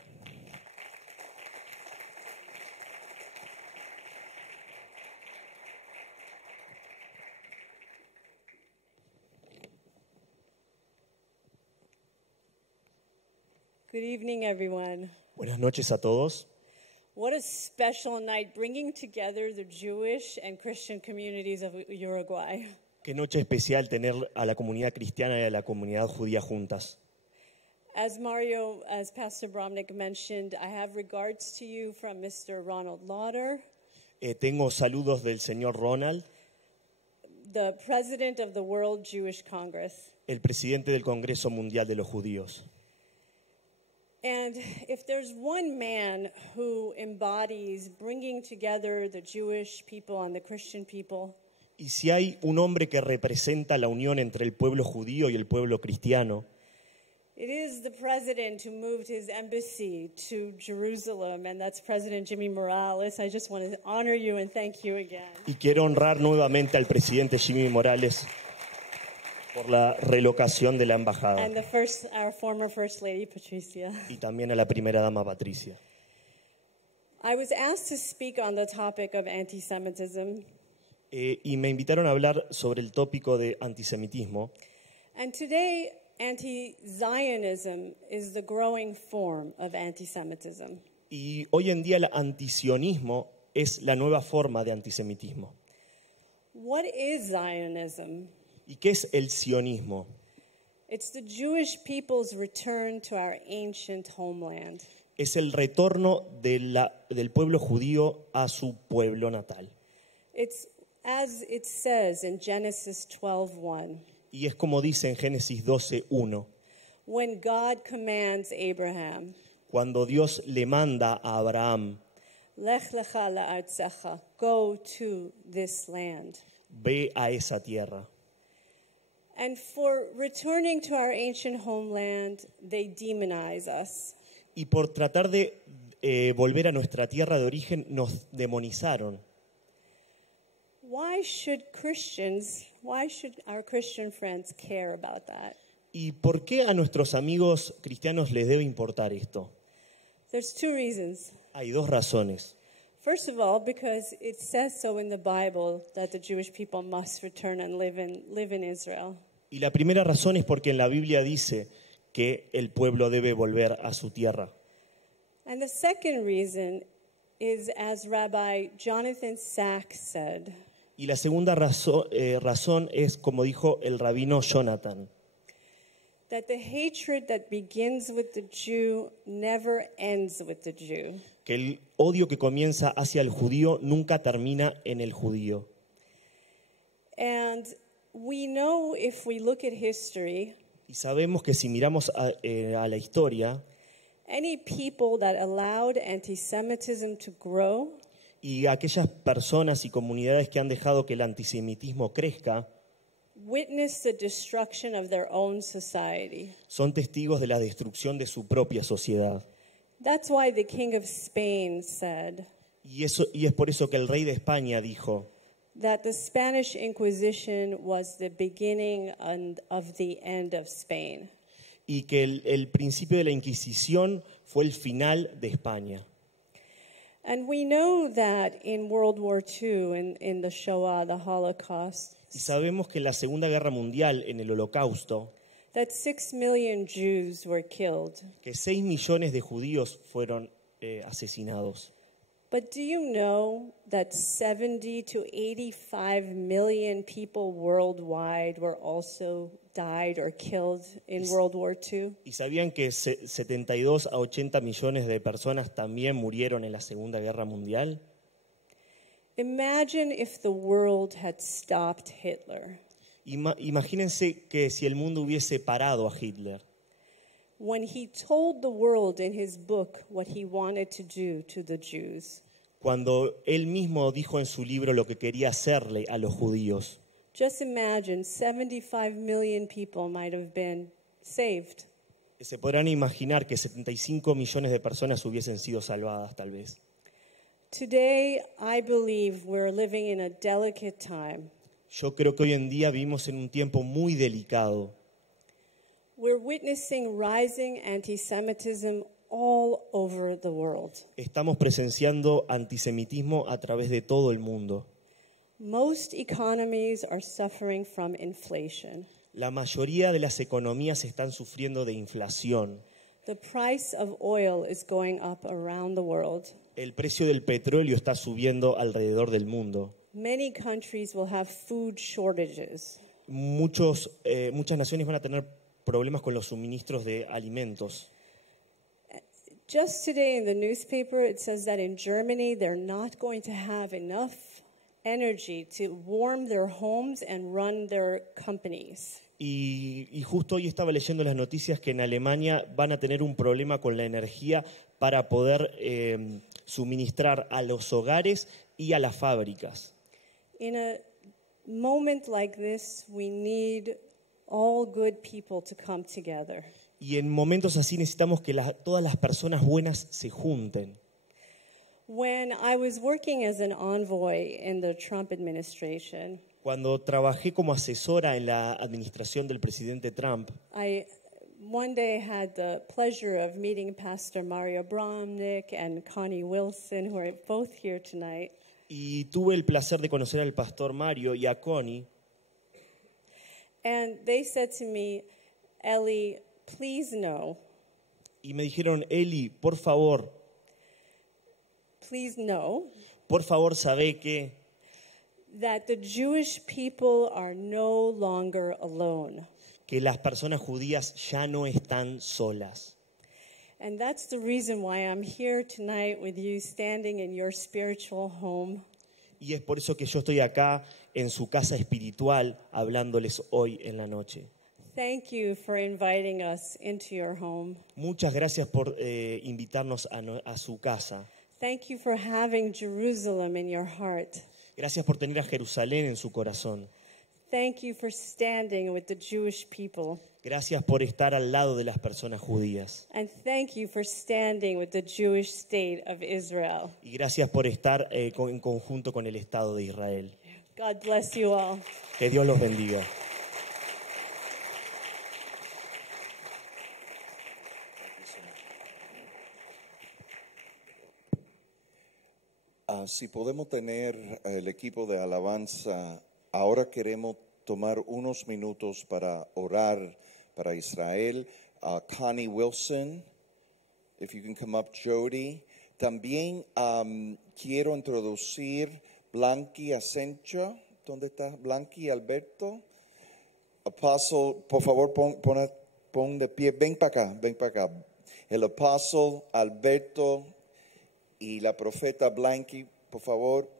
Good evening, everyone. Buenas noches a todos. What a special night, bringing together the Jewish and Christian communities of Uruguay. Qué noche especial tener a la comunidad cristiana y a la comunidad judía juntas. As Pastor Bromnick mentioned, I have regards to you from Mr. Ronald Lauder, Tengo saludos del señor Ronald, the president of the World Jewish Congress. el presidente del Congreso Mundial de los Judíos. And if there's one man who embodies bringing together the Jewish people and the Christian people, Y si hay un hombre que representa la unión entre el pueblo judío y el pueblo cristiano, it is the president who moved his embassy to Jerusalem, and that's President Jimmy Morales. I just want to honor you and thank you again. y quiero honrar nuevamente al presidente Jimmy Morales por la relocación de la embajada And our former First Lady, Patricia. y también a la primera dama Patricia. I was asked to speak on the topic of anti-Semitism, Y me invitaron a hablar sobre el tópico de antisemitismo. and today anti-Zionism is the growing form of anti-Semitism. Y hoy en día el antisionismo es la nueva forma de antisemitismo. What is Zionism? ¿Y qué es el sionismo? It's the Jewish people's return to our ancient homeland. Es el retorno del pueblo judío a su pueblo natal. It's as it says in Genesis 12:1. Y es como dice en Génesis 12:1, When God commands Abraham, cuando Dios le manda a Abraham, Lech lecha la'artzecha, go to this land. ve a esa tierra. And for returning to our ancient homeland, they demonize us. Y por tratar de volver a nuestra tierra de origen, nos demonizaron. Why should our Christian friends care about that? ¿Y por qué a nuestros amigos cristianos les debe importar esto? There's two reasons. Hay dos razones. First of all, because it says so in the Bible that the Jewish people must return and live in Israel. Y la primera razón es porque en la Biblia dice que el pueblo debe volver a su tierra. And the second reason is, as Rabbi Jonathan Sacks said, Y la segunda razón es, como dijo el rabino Jonathan, that the hatred that begins with the Jew never ends with the Jew. que el odio que comienza hacia el judío nunca termina en el judío. And we know, if we look at history, Y sabemos que si miramos a la historia, any people that allowed anti-Semitism to grow y aquellas personas y comunidades que han dejado que el antisemitismo crezca, witnessed the destruction of their own society. son testigos de la destrucción de su propia sociedad. That's why the King of Spain said Y es por eso que el rey de España dijo that the Spanish Inquisition was the beginning of the end of Spain. y que el principio de la Inquisición fue el final de España. And we know that in World War II, in the Shoah, the Holocaust, Y sabemos que en la Segunda Guerra Mundial, en el Holocausto, that 6 million Jews were killed. que 6 millones de judíos fueron asesinados. But do you know that 70 to 85 million people worldwide were also died or killed in World War II? ¿Y sabían que 72 a 80 millones de personas también murieron en la Segunda Guerra Mundial? Imagine if the world had stopped Hitler. Imagínense que si el mundo hubiese parado a Hitler, when he told the world in his book what he wanted to do to the Jews. cuando él mismo dijo en su libro lo que quería hacerle a los judíos. Just imagine 75 million people might have been saved. Se podrán imaginar que 75 millones de personas hubiesen sido salvadas, tal vez. Today, I believe we're living in a delicate time. Yo creo que hoy en día vivimos en un tiempo muy delicado. We're witnessing rising anti-Semitism all over the world. Estamos presenciando antisemitismo a través de todo el mundo. Most economies are suffering from inflation. La mayoría de las economías están sufriendo de inflación. The price of oil is going up around the world. El precio del petróleo está subiendo alrededor del mundo. Many countries will have food shortages. Muchas naciones van a tener problemas con los suministros de alimentos. Just today in the newspaper, it says that in Germany, they're not going to have enough energy to warm their homes and run their companies. Y justo hoy estaba leyendo las noticias que en Alemania van a tener un problema con la energía para poder suministrar a los hogares y a las fábricas. In a moment like this, we need all good people to come together. Y en momentos así necesitamos que todas las personas buenas se junten. When I was working as an envoy in the Trump administration, Cuando trabajé como asesora en la administración del presidente Trump, I one day had the pleasure of meeting Pastor Mario Bromnick and Connie Wilson, who are both here tonight. y tuve el placer de conocer al pastor Mario y a Connie, And they said to me, Ellie, please know, y me dijeron, Eli, por favor, please know sabe que that the Jewish people are no longer alone. Que las personas judías ya no están solas. And that's the reason why I'm here tonight with you, standing in your spiritual home. Y es por eso que yo estoy acá en su casa espiritual hablándoles hoy en la noche. Thank you for inviting us into your home. Muchas gracias por invitarnos a su casa. Thank you for having Jerusalem in your heart. Gracias por tener a Jerusalén en su corazón. Thank you for standing with the Jewish people. Gracias por estar al lado de las personas judías. And thank you for standing with the Jewish state of Israel. Y gracias por estar en conjunto con el Estado de Israel. God bless you all. Que Dios los bendiga. Si podemos tener el equipo de alabanza, ahora queremos tomar unos minutos para orar para Israel. Connie Wilson, if you can come up, Jody. También quiero introducir Blanqui Asencho. ¿Dónde está Blanqui Alberto? Apostle, por favor, pon de pie. Ven para acá, ven para acá. El apóstol Alberto y la profeta Blanqui, por favor,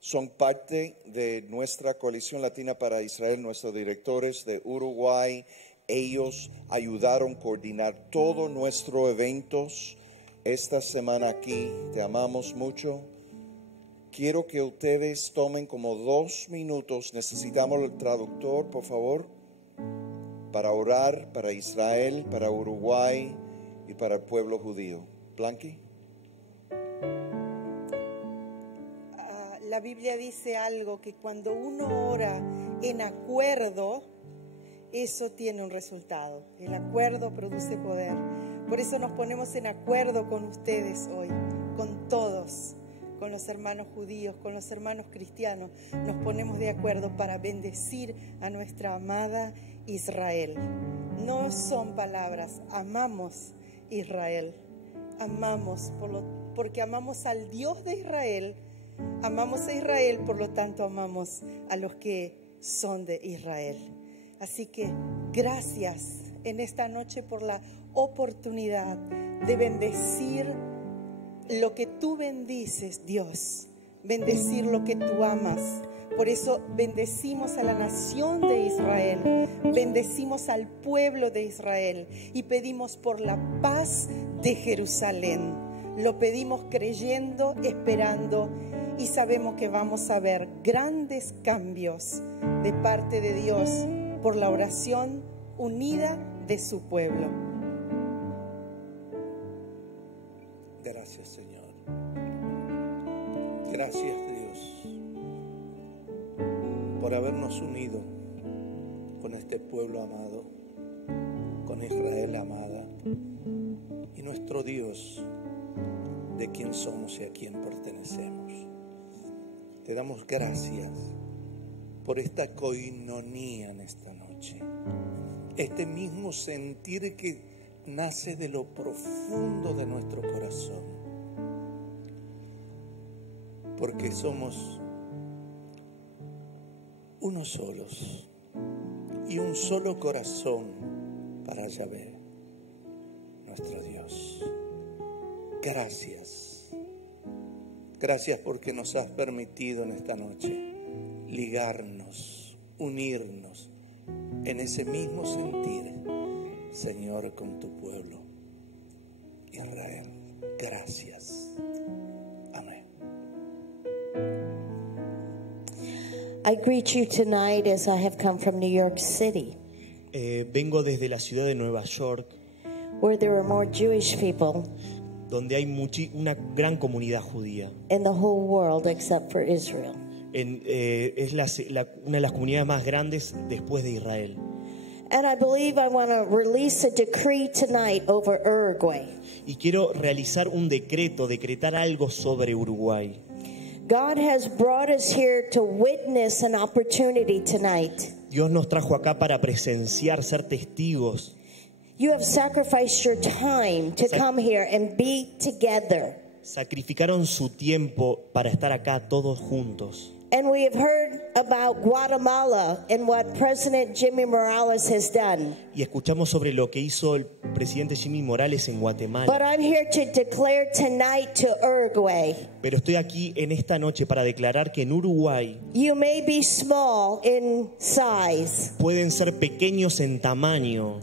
son parte de nuestra coalición latina para Israel, nuestros directores de Uruguay. Ellos ayudaron a coordinar todos nuestros eventos esta semana aquí. Te amamos mucho. Quiero que ustedes tomen como 2 minutos. Necesitamos el traductor, por favor, para orar para Israel, para Uruguay y para el pueblo judío. Blanqui. La Biblia dice algo, que cuando uno ora en acuerdo, eso tiene un resultado. El acuerdo produce poder. Por eso nos ponemos en acuerdo con ustedes hoy, con todos, con los hermanos judíos, con los hermanos cristianos. Nos ponemos de acuerdo para bendecir a nuestra amada Israel. No son palabras, amamos Israel. Amamos, porque amamos al Dios de Israel. Amamos a Israel, por lo tanto amamos a los que son de Israel. Así que gracias en esta noche por la oportunidad de bendecir lo que tú bendices, Dios. Bendecir lo que tú amas. Por eso bendecimos a la nación de Israel, bendecimos al pueblo de Israel y pedimos por la paz de Jerusalén. Lo pedimos creyendo, esperando, y sabemos que vamos a ver grandes cambios de parte de Dios por la oración unida de su pueblo. Gracias, Señor. Gracias, Dios, por habernos unido con este pueblo amado, con Israel amada, y nuestro Dios, de quien somos y a quien pertenecemos. Te damos gracias por esta coinonía en esta noche, este mismo sentir que nace de lo profundo de nuestro corazón, porque somos unos solos y un solo corazón para Yahvé, nuestro Dios. Gracias. Gracias porque nos has permitido en esta noche ligarnos, unirnos en ese mismo sentir, Señor, con tu pueblo, Israel. Gracias. Amén. I greet you tonight as I have come from New York City, Vengo desde la ciudad de Nueva York, where there are more Jewish people donde hay una gran comunidad judía. in the whole world except for Israel. Es una de las comunidades más grandes después de Israel. And I believe I want to release a decree tonight over Uruguay. Y quiero realizar un decretar algo sobre Uruguay. God has brought us here to witness an opportunity tonight. Dios nos trajo acá para presenciar, ser testigos. You have sacrificed your time to come here and be together. Sacrificaron su tiempo para estar acá todos juntos. And we have heard about Guatemala and what President Jimmy Morales has done. Y escuchamos sobre lo que hizo el presidente Jimmy Morales en Guatemala. But I'm here to declare tonight to Uruguay. Pero estoy aquí en esta noche para declarar que en Uruguay You may be small in size, pueden ser pequeños en tamaño,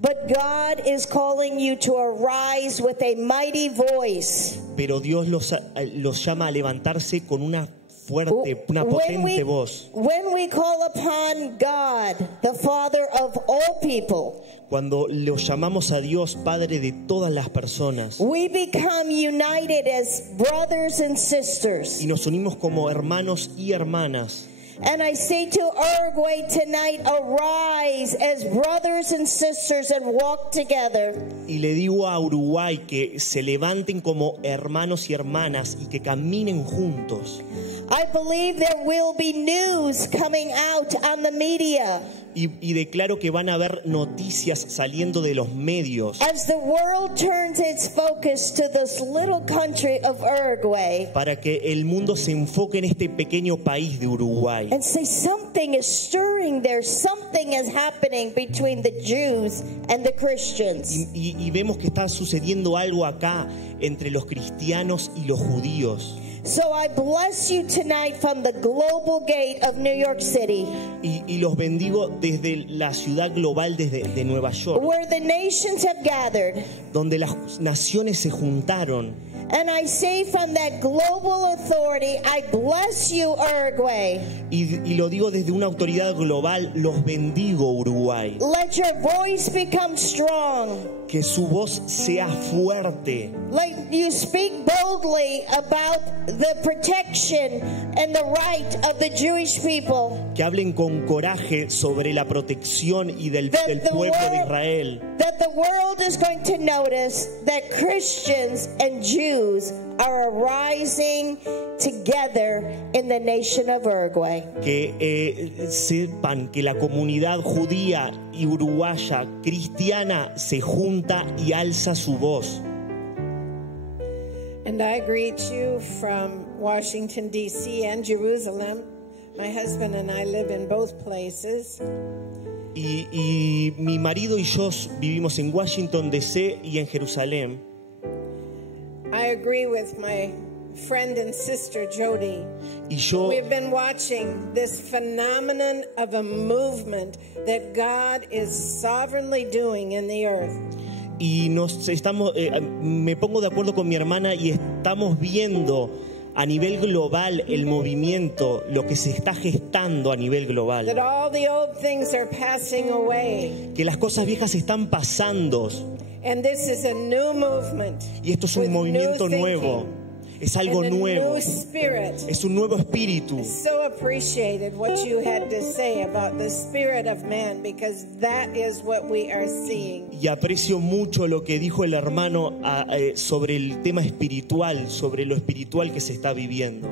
but God is calling you to arise with a mighty voice. pero Dios los llama a levantarse con una fuerte, una potente voz. When we call upon God, the Father of all people, Cuando los llamamos a Dios, Padre de todas las personas, we become united as brothers and sisters. y nos unimos como hermanos y hermanas. And I say to Uruguay tonight, arise as brothers and sisters and walk together. Y le digo a Uruguay que se levanten como hermanos y hermanas y que caminen juntos. I believe there will be news coming out on the media. Y declaro que van a haber noticias saliendo de los medios As the world turns its focus to this little country of Uruguay para que el mundo se enfoque en este pequeño país de Uruguay. and say something is stirring there, something is happening between the Jews and the Christians. Y vemos que está sucediendo algo acá entre los cristianos y los judíos. So I bless you tonight from the global gate of New York City, Y los bendigo desde la ciudad global de Nueva York, where the nations have gathered. donde las naciones se juntaron. And I say from that global authority, I bless you, Uruguay. Y lo digo desde una autoridad global, los bendigo, Uruguay. Let your voice become strong. Que su voz sea fuerte. Like you speak boldly about the protection and the right of the Jewish people. Que hablen con coraje sobre la protección y del pueblo de Israel. That the world is going to notice that Christians and Jews are arising together in the nation of Uruguay. Que sepan que la comunidad judía y uruguaya cristiana se junta y alza su voz. And I greet you from Washington, D.C. and Jerusalem. My husband and I live in both places. Y mi marido y yo vivimos en Washington, D.C. y en Jerusalén. I agree with my friend and sister Jody. We've been watching this phenomenon of a movement that God is sovereignly doing in the earth. Y me pongo de acuerdo con mi hermana y estamos viendo a nivel global el movimiento, lo que se está gestando a nivel global. That all the old things are passing away. Que las cosas viejas están pasando. And this is a new movement. Y esto es un movimiento nuevo. Es algo nuevo. Es un nuevo espíritu. So appreciated what you had to say about the spirit of man, because that is what we are seeing. Y aprecio mucho lo que dijo el hermano sobre el tema espiritual, sobre lo espiritual que se está viviendo.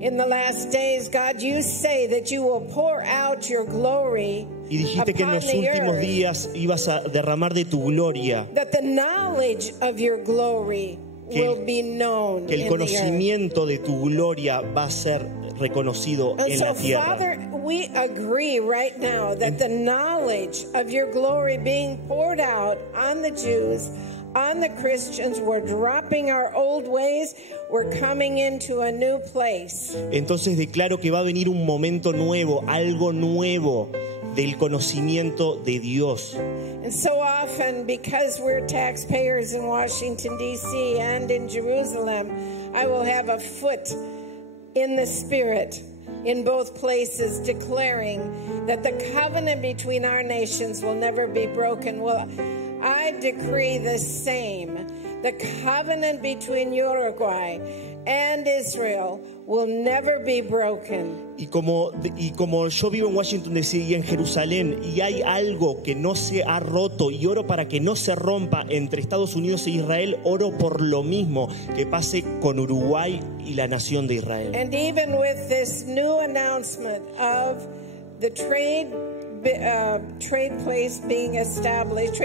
In the last days, God, you say that you will pour out your glory. Y dijiste que en los últimos días ibas a derramar de tu gloria. That the knowledge of your glory will be known. Que el conocimiento de tu gloria va a ser reconocido en la tierra. Father, we agree right now that the knowledge of your glory being poured out on the Jews, on the Christians, we're dropping our old ways, we're coming into a new place. Entonces declaro que va a venir un momento nuevo, algo nuevo del conocimiento de Dios. And so often, because we're taxpayers in Washington, D.C. and in Jerusalem, I will have a foot in the Spirit in both places declaring that the covenant between our nations will never be broken. Well, I decree the same. The covenant between Uruguay and Israel will never be broken. Y como yo vivo en Washington D.C. y en Jerusalén, y hay algo que no se ha roto, y oro para que no se rompa entre Estados Unidos e Israel, oro por lo mismo que pase con Uruguay y la nación de Israel. And even with this new announcement of the trade place being established,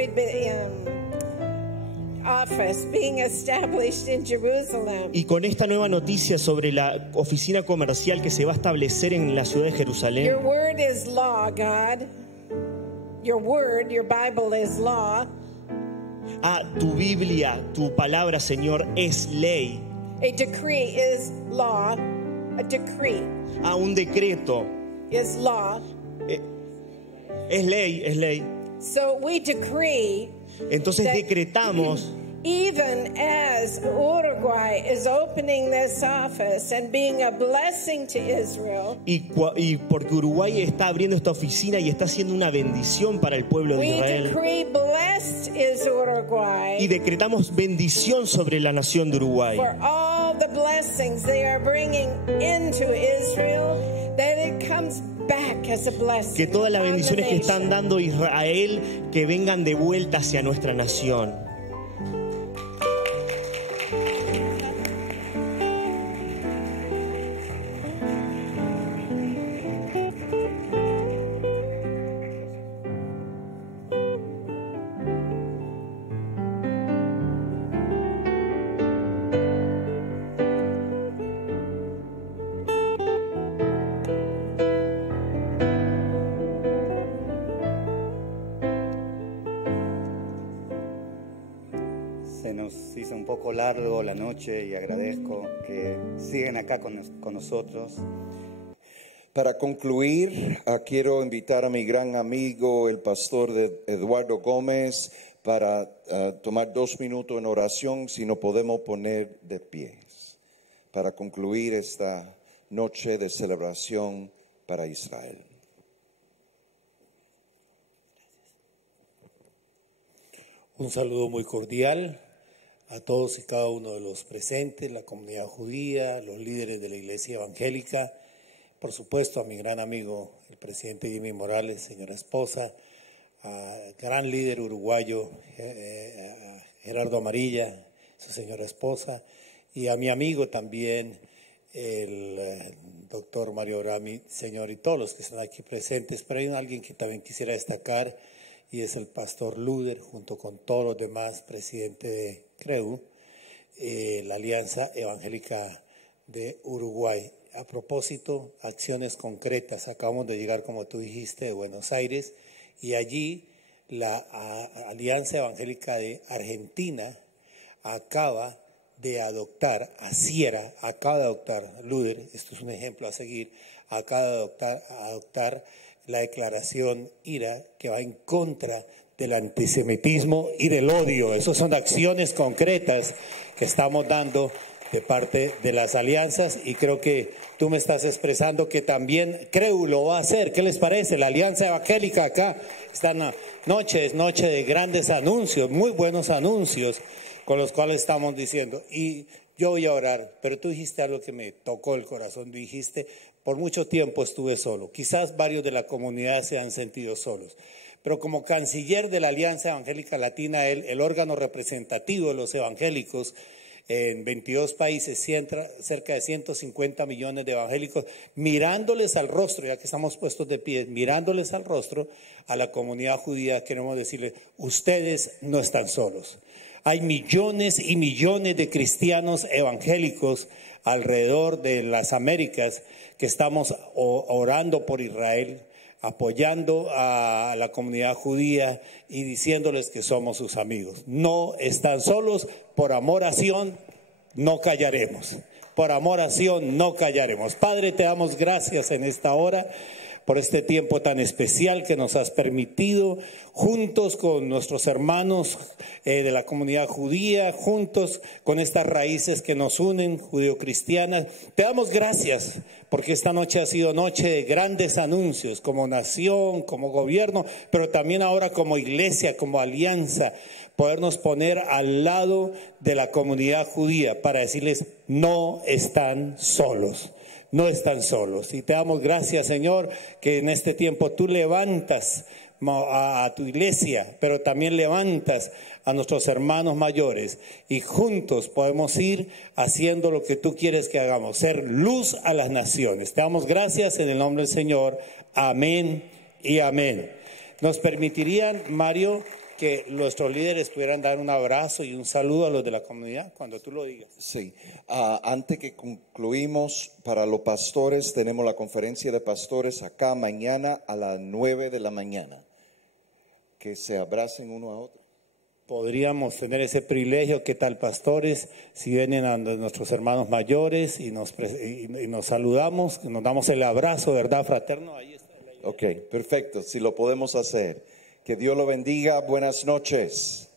office being established in Jerusalem. Y con esta nueva noticia sobre la oficina comercial que se va a establecer en la ciudad de Jerusalén. Your word is law, God. Your word, your Bible is law. Tu Biblia, tu palabra, Señor, es ley. A decree is law. A decree Un decreto is law. es ley, es ley. So we decree. Entonces decretamos. Even as Uruguay is opening this office and being a blessing to Israel, Y porque Uruguay está abriendo esta oficina y está haciendo una bendición para el pueblo de we Israel. decree blessed is Uruguay Y decretamos bendición sobre la nación de Uruguay. for all the blessings they are bringing into Israel, that it comes back as a blessing. Que todas las upon the bendiciones que nation. están dando Israel, que vengan de vuelta hacia nuestra nación. Se nos hizo un poco largo la noche y agradezco que siguen acá con nosotros. Para concluir, quiero invitar a mi gran amigo, el pastor Eduardo Gómez, para tomar 2 minutos en oración, si nos podemos poner de pie, para concluir esta noche de celebración para Israel. Un saludo muy cordial a todos y cada uno de los presentes, la comunidad judía, los líderes de la iglesia evangélica, por supuesto a mi gran amigo, el presidente Jimmy Morales, señora esposa, al gran líder uruguayo Gerardo Amarilla, su señora esposa, y a mi amigo también, el doctor Mario Brami, señor, y todos los que están aquí presentes. Pero hay alguien que también quisiera destacar, y es el pastor Luder, junto con todos los demás, presidente de CREU, la Alianza Evangélica de Uruguay. A propósito, acciones concretas. Acabamos de llegar, como tú dijiste, de Buenos Aires, y allí la Alianza Evangélica de Argentina acaba de adoptar, Luder, esto es un ejemplo a seguir, acaba de adoptar la declaración IRA, que va en contra del antisemitismo y del odio. Esas son acciones concretas que estamos dando de parte de las alianzas, y creo que tú me estás expresando que también CREU lo va a hacer. ¿Qué les parece? La Alianza Evangélica acá, esta noche es noche de grandes anuncios, muy buenos anuncios con los cuales estamos diciendo. Y yo voy a orar, pero tú dijiste algo que me tocó el corazón. Dijiste, por mucho tiempo estuve solo. Quizás varios de la comunidad se han sentido solos. Pero como canciller de la Alianza Evangélica Latina, el órgano representativo de los evangélicos en 22 países, cerca de 150 millones de evangélicos, mirándoles al rostro, ya que estamos puestos de pie, mirándoles al rostro a la comunidad judía, queremos decirles, ustedes no están solos. Hay millones y millones de cristianos evangélicos alrededor de las Américas que estamos orando por Israel, apoyando a la comunidad judía y diciéndoles que somos sus amigos. No están solos. Por amor a Sion no callaremos. Por amor a Sion no callaremos. Padre, te damos gracias en esta hora por este tiempo tan especial que nos has permitido, juntos con nuestros hermanos de la comunidad judía, juntos con estas raíces que nos unen, judío-cristianas. Te damos gracias porque esta noche ha sido noche de grandes anuncios, como nación, como gobierno, pero también ahora como iglesia, como alianza, podernos poner al lado de la comunidad judía para decirles, no están solos. No están solos. Y te damos gracias, Señor, que en este tiempo tú levantas a tu iglesia, pero también levantas a nuestros hermanos mayores, y juntos podemos ir haciendo lo que tú quieres que hagamos, ser luz a las naciones. Te damos gracias en el nombre del Señor. Amén y amén. ¿Nos permitirían, Mario, que nuestros líderes pudieran dar un abrazo y un saludo a los de la comunidad cuando tú lo digas. Sí, antes que concluimos, para los pastores, tenemos la conferencia de pastores acá mañana a las 9 de la mañana. Que se abracen uno a otro. Podríamos tener ese privilegio. ¿Qué tal, pastores? Si vienen a nuestros hermanos mayores y nos saludamos, nos damos el abrazo, ¿verdad, fraterno? Ahí está la idea. Ok, perfecto, si lo podemos hacer. Que Dios lo bendiga, buenas noches.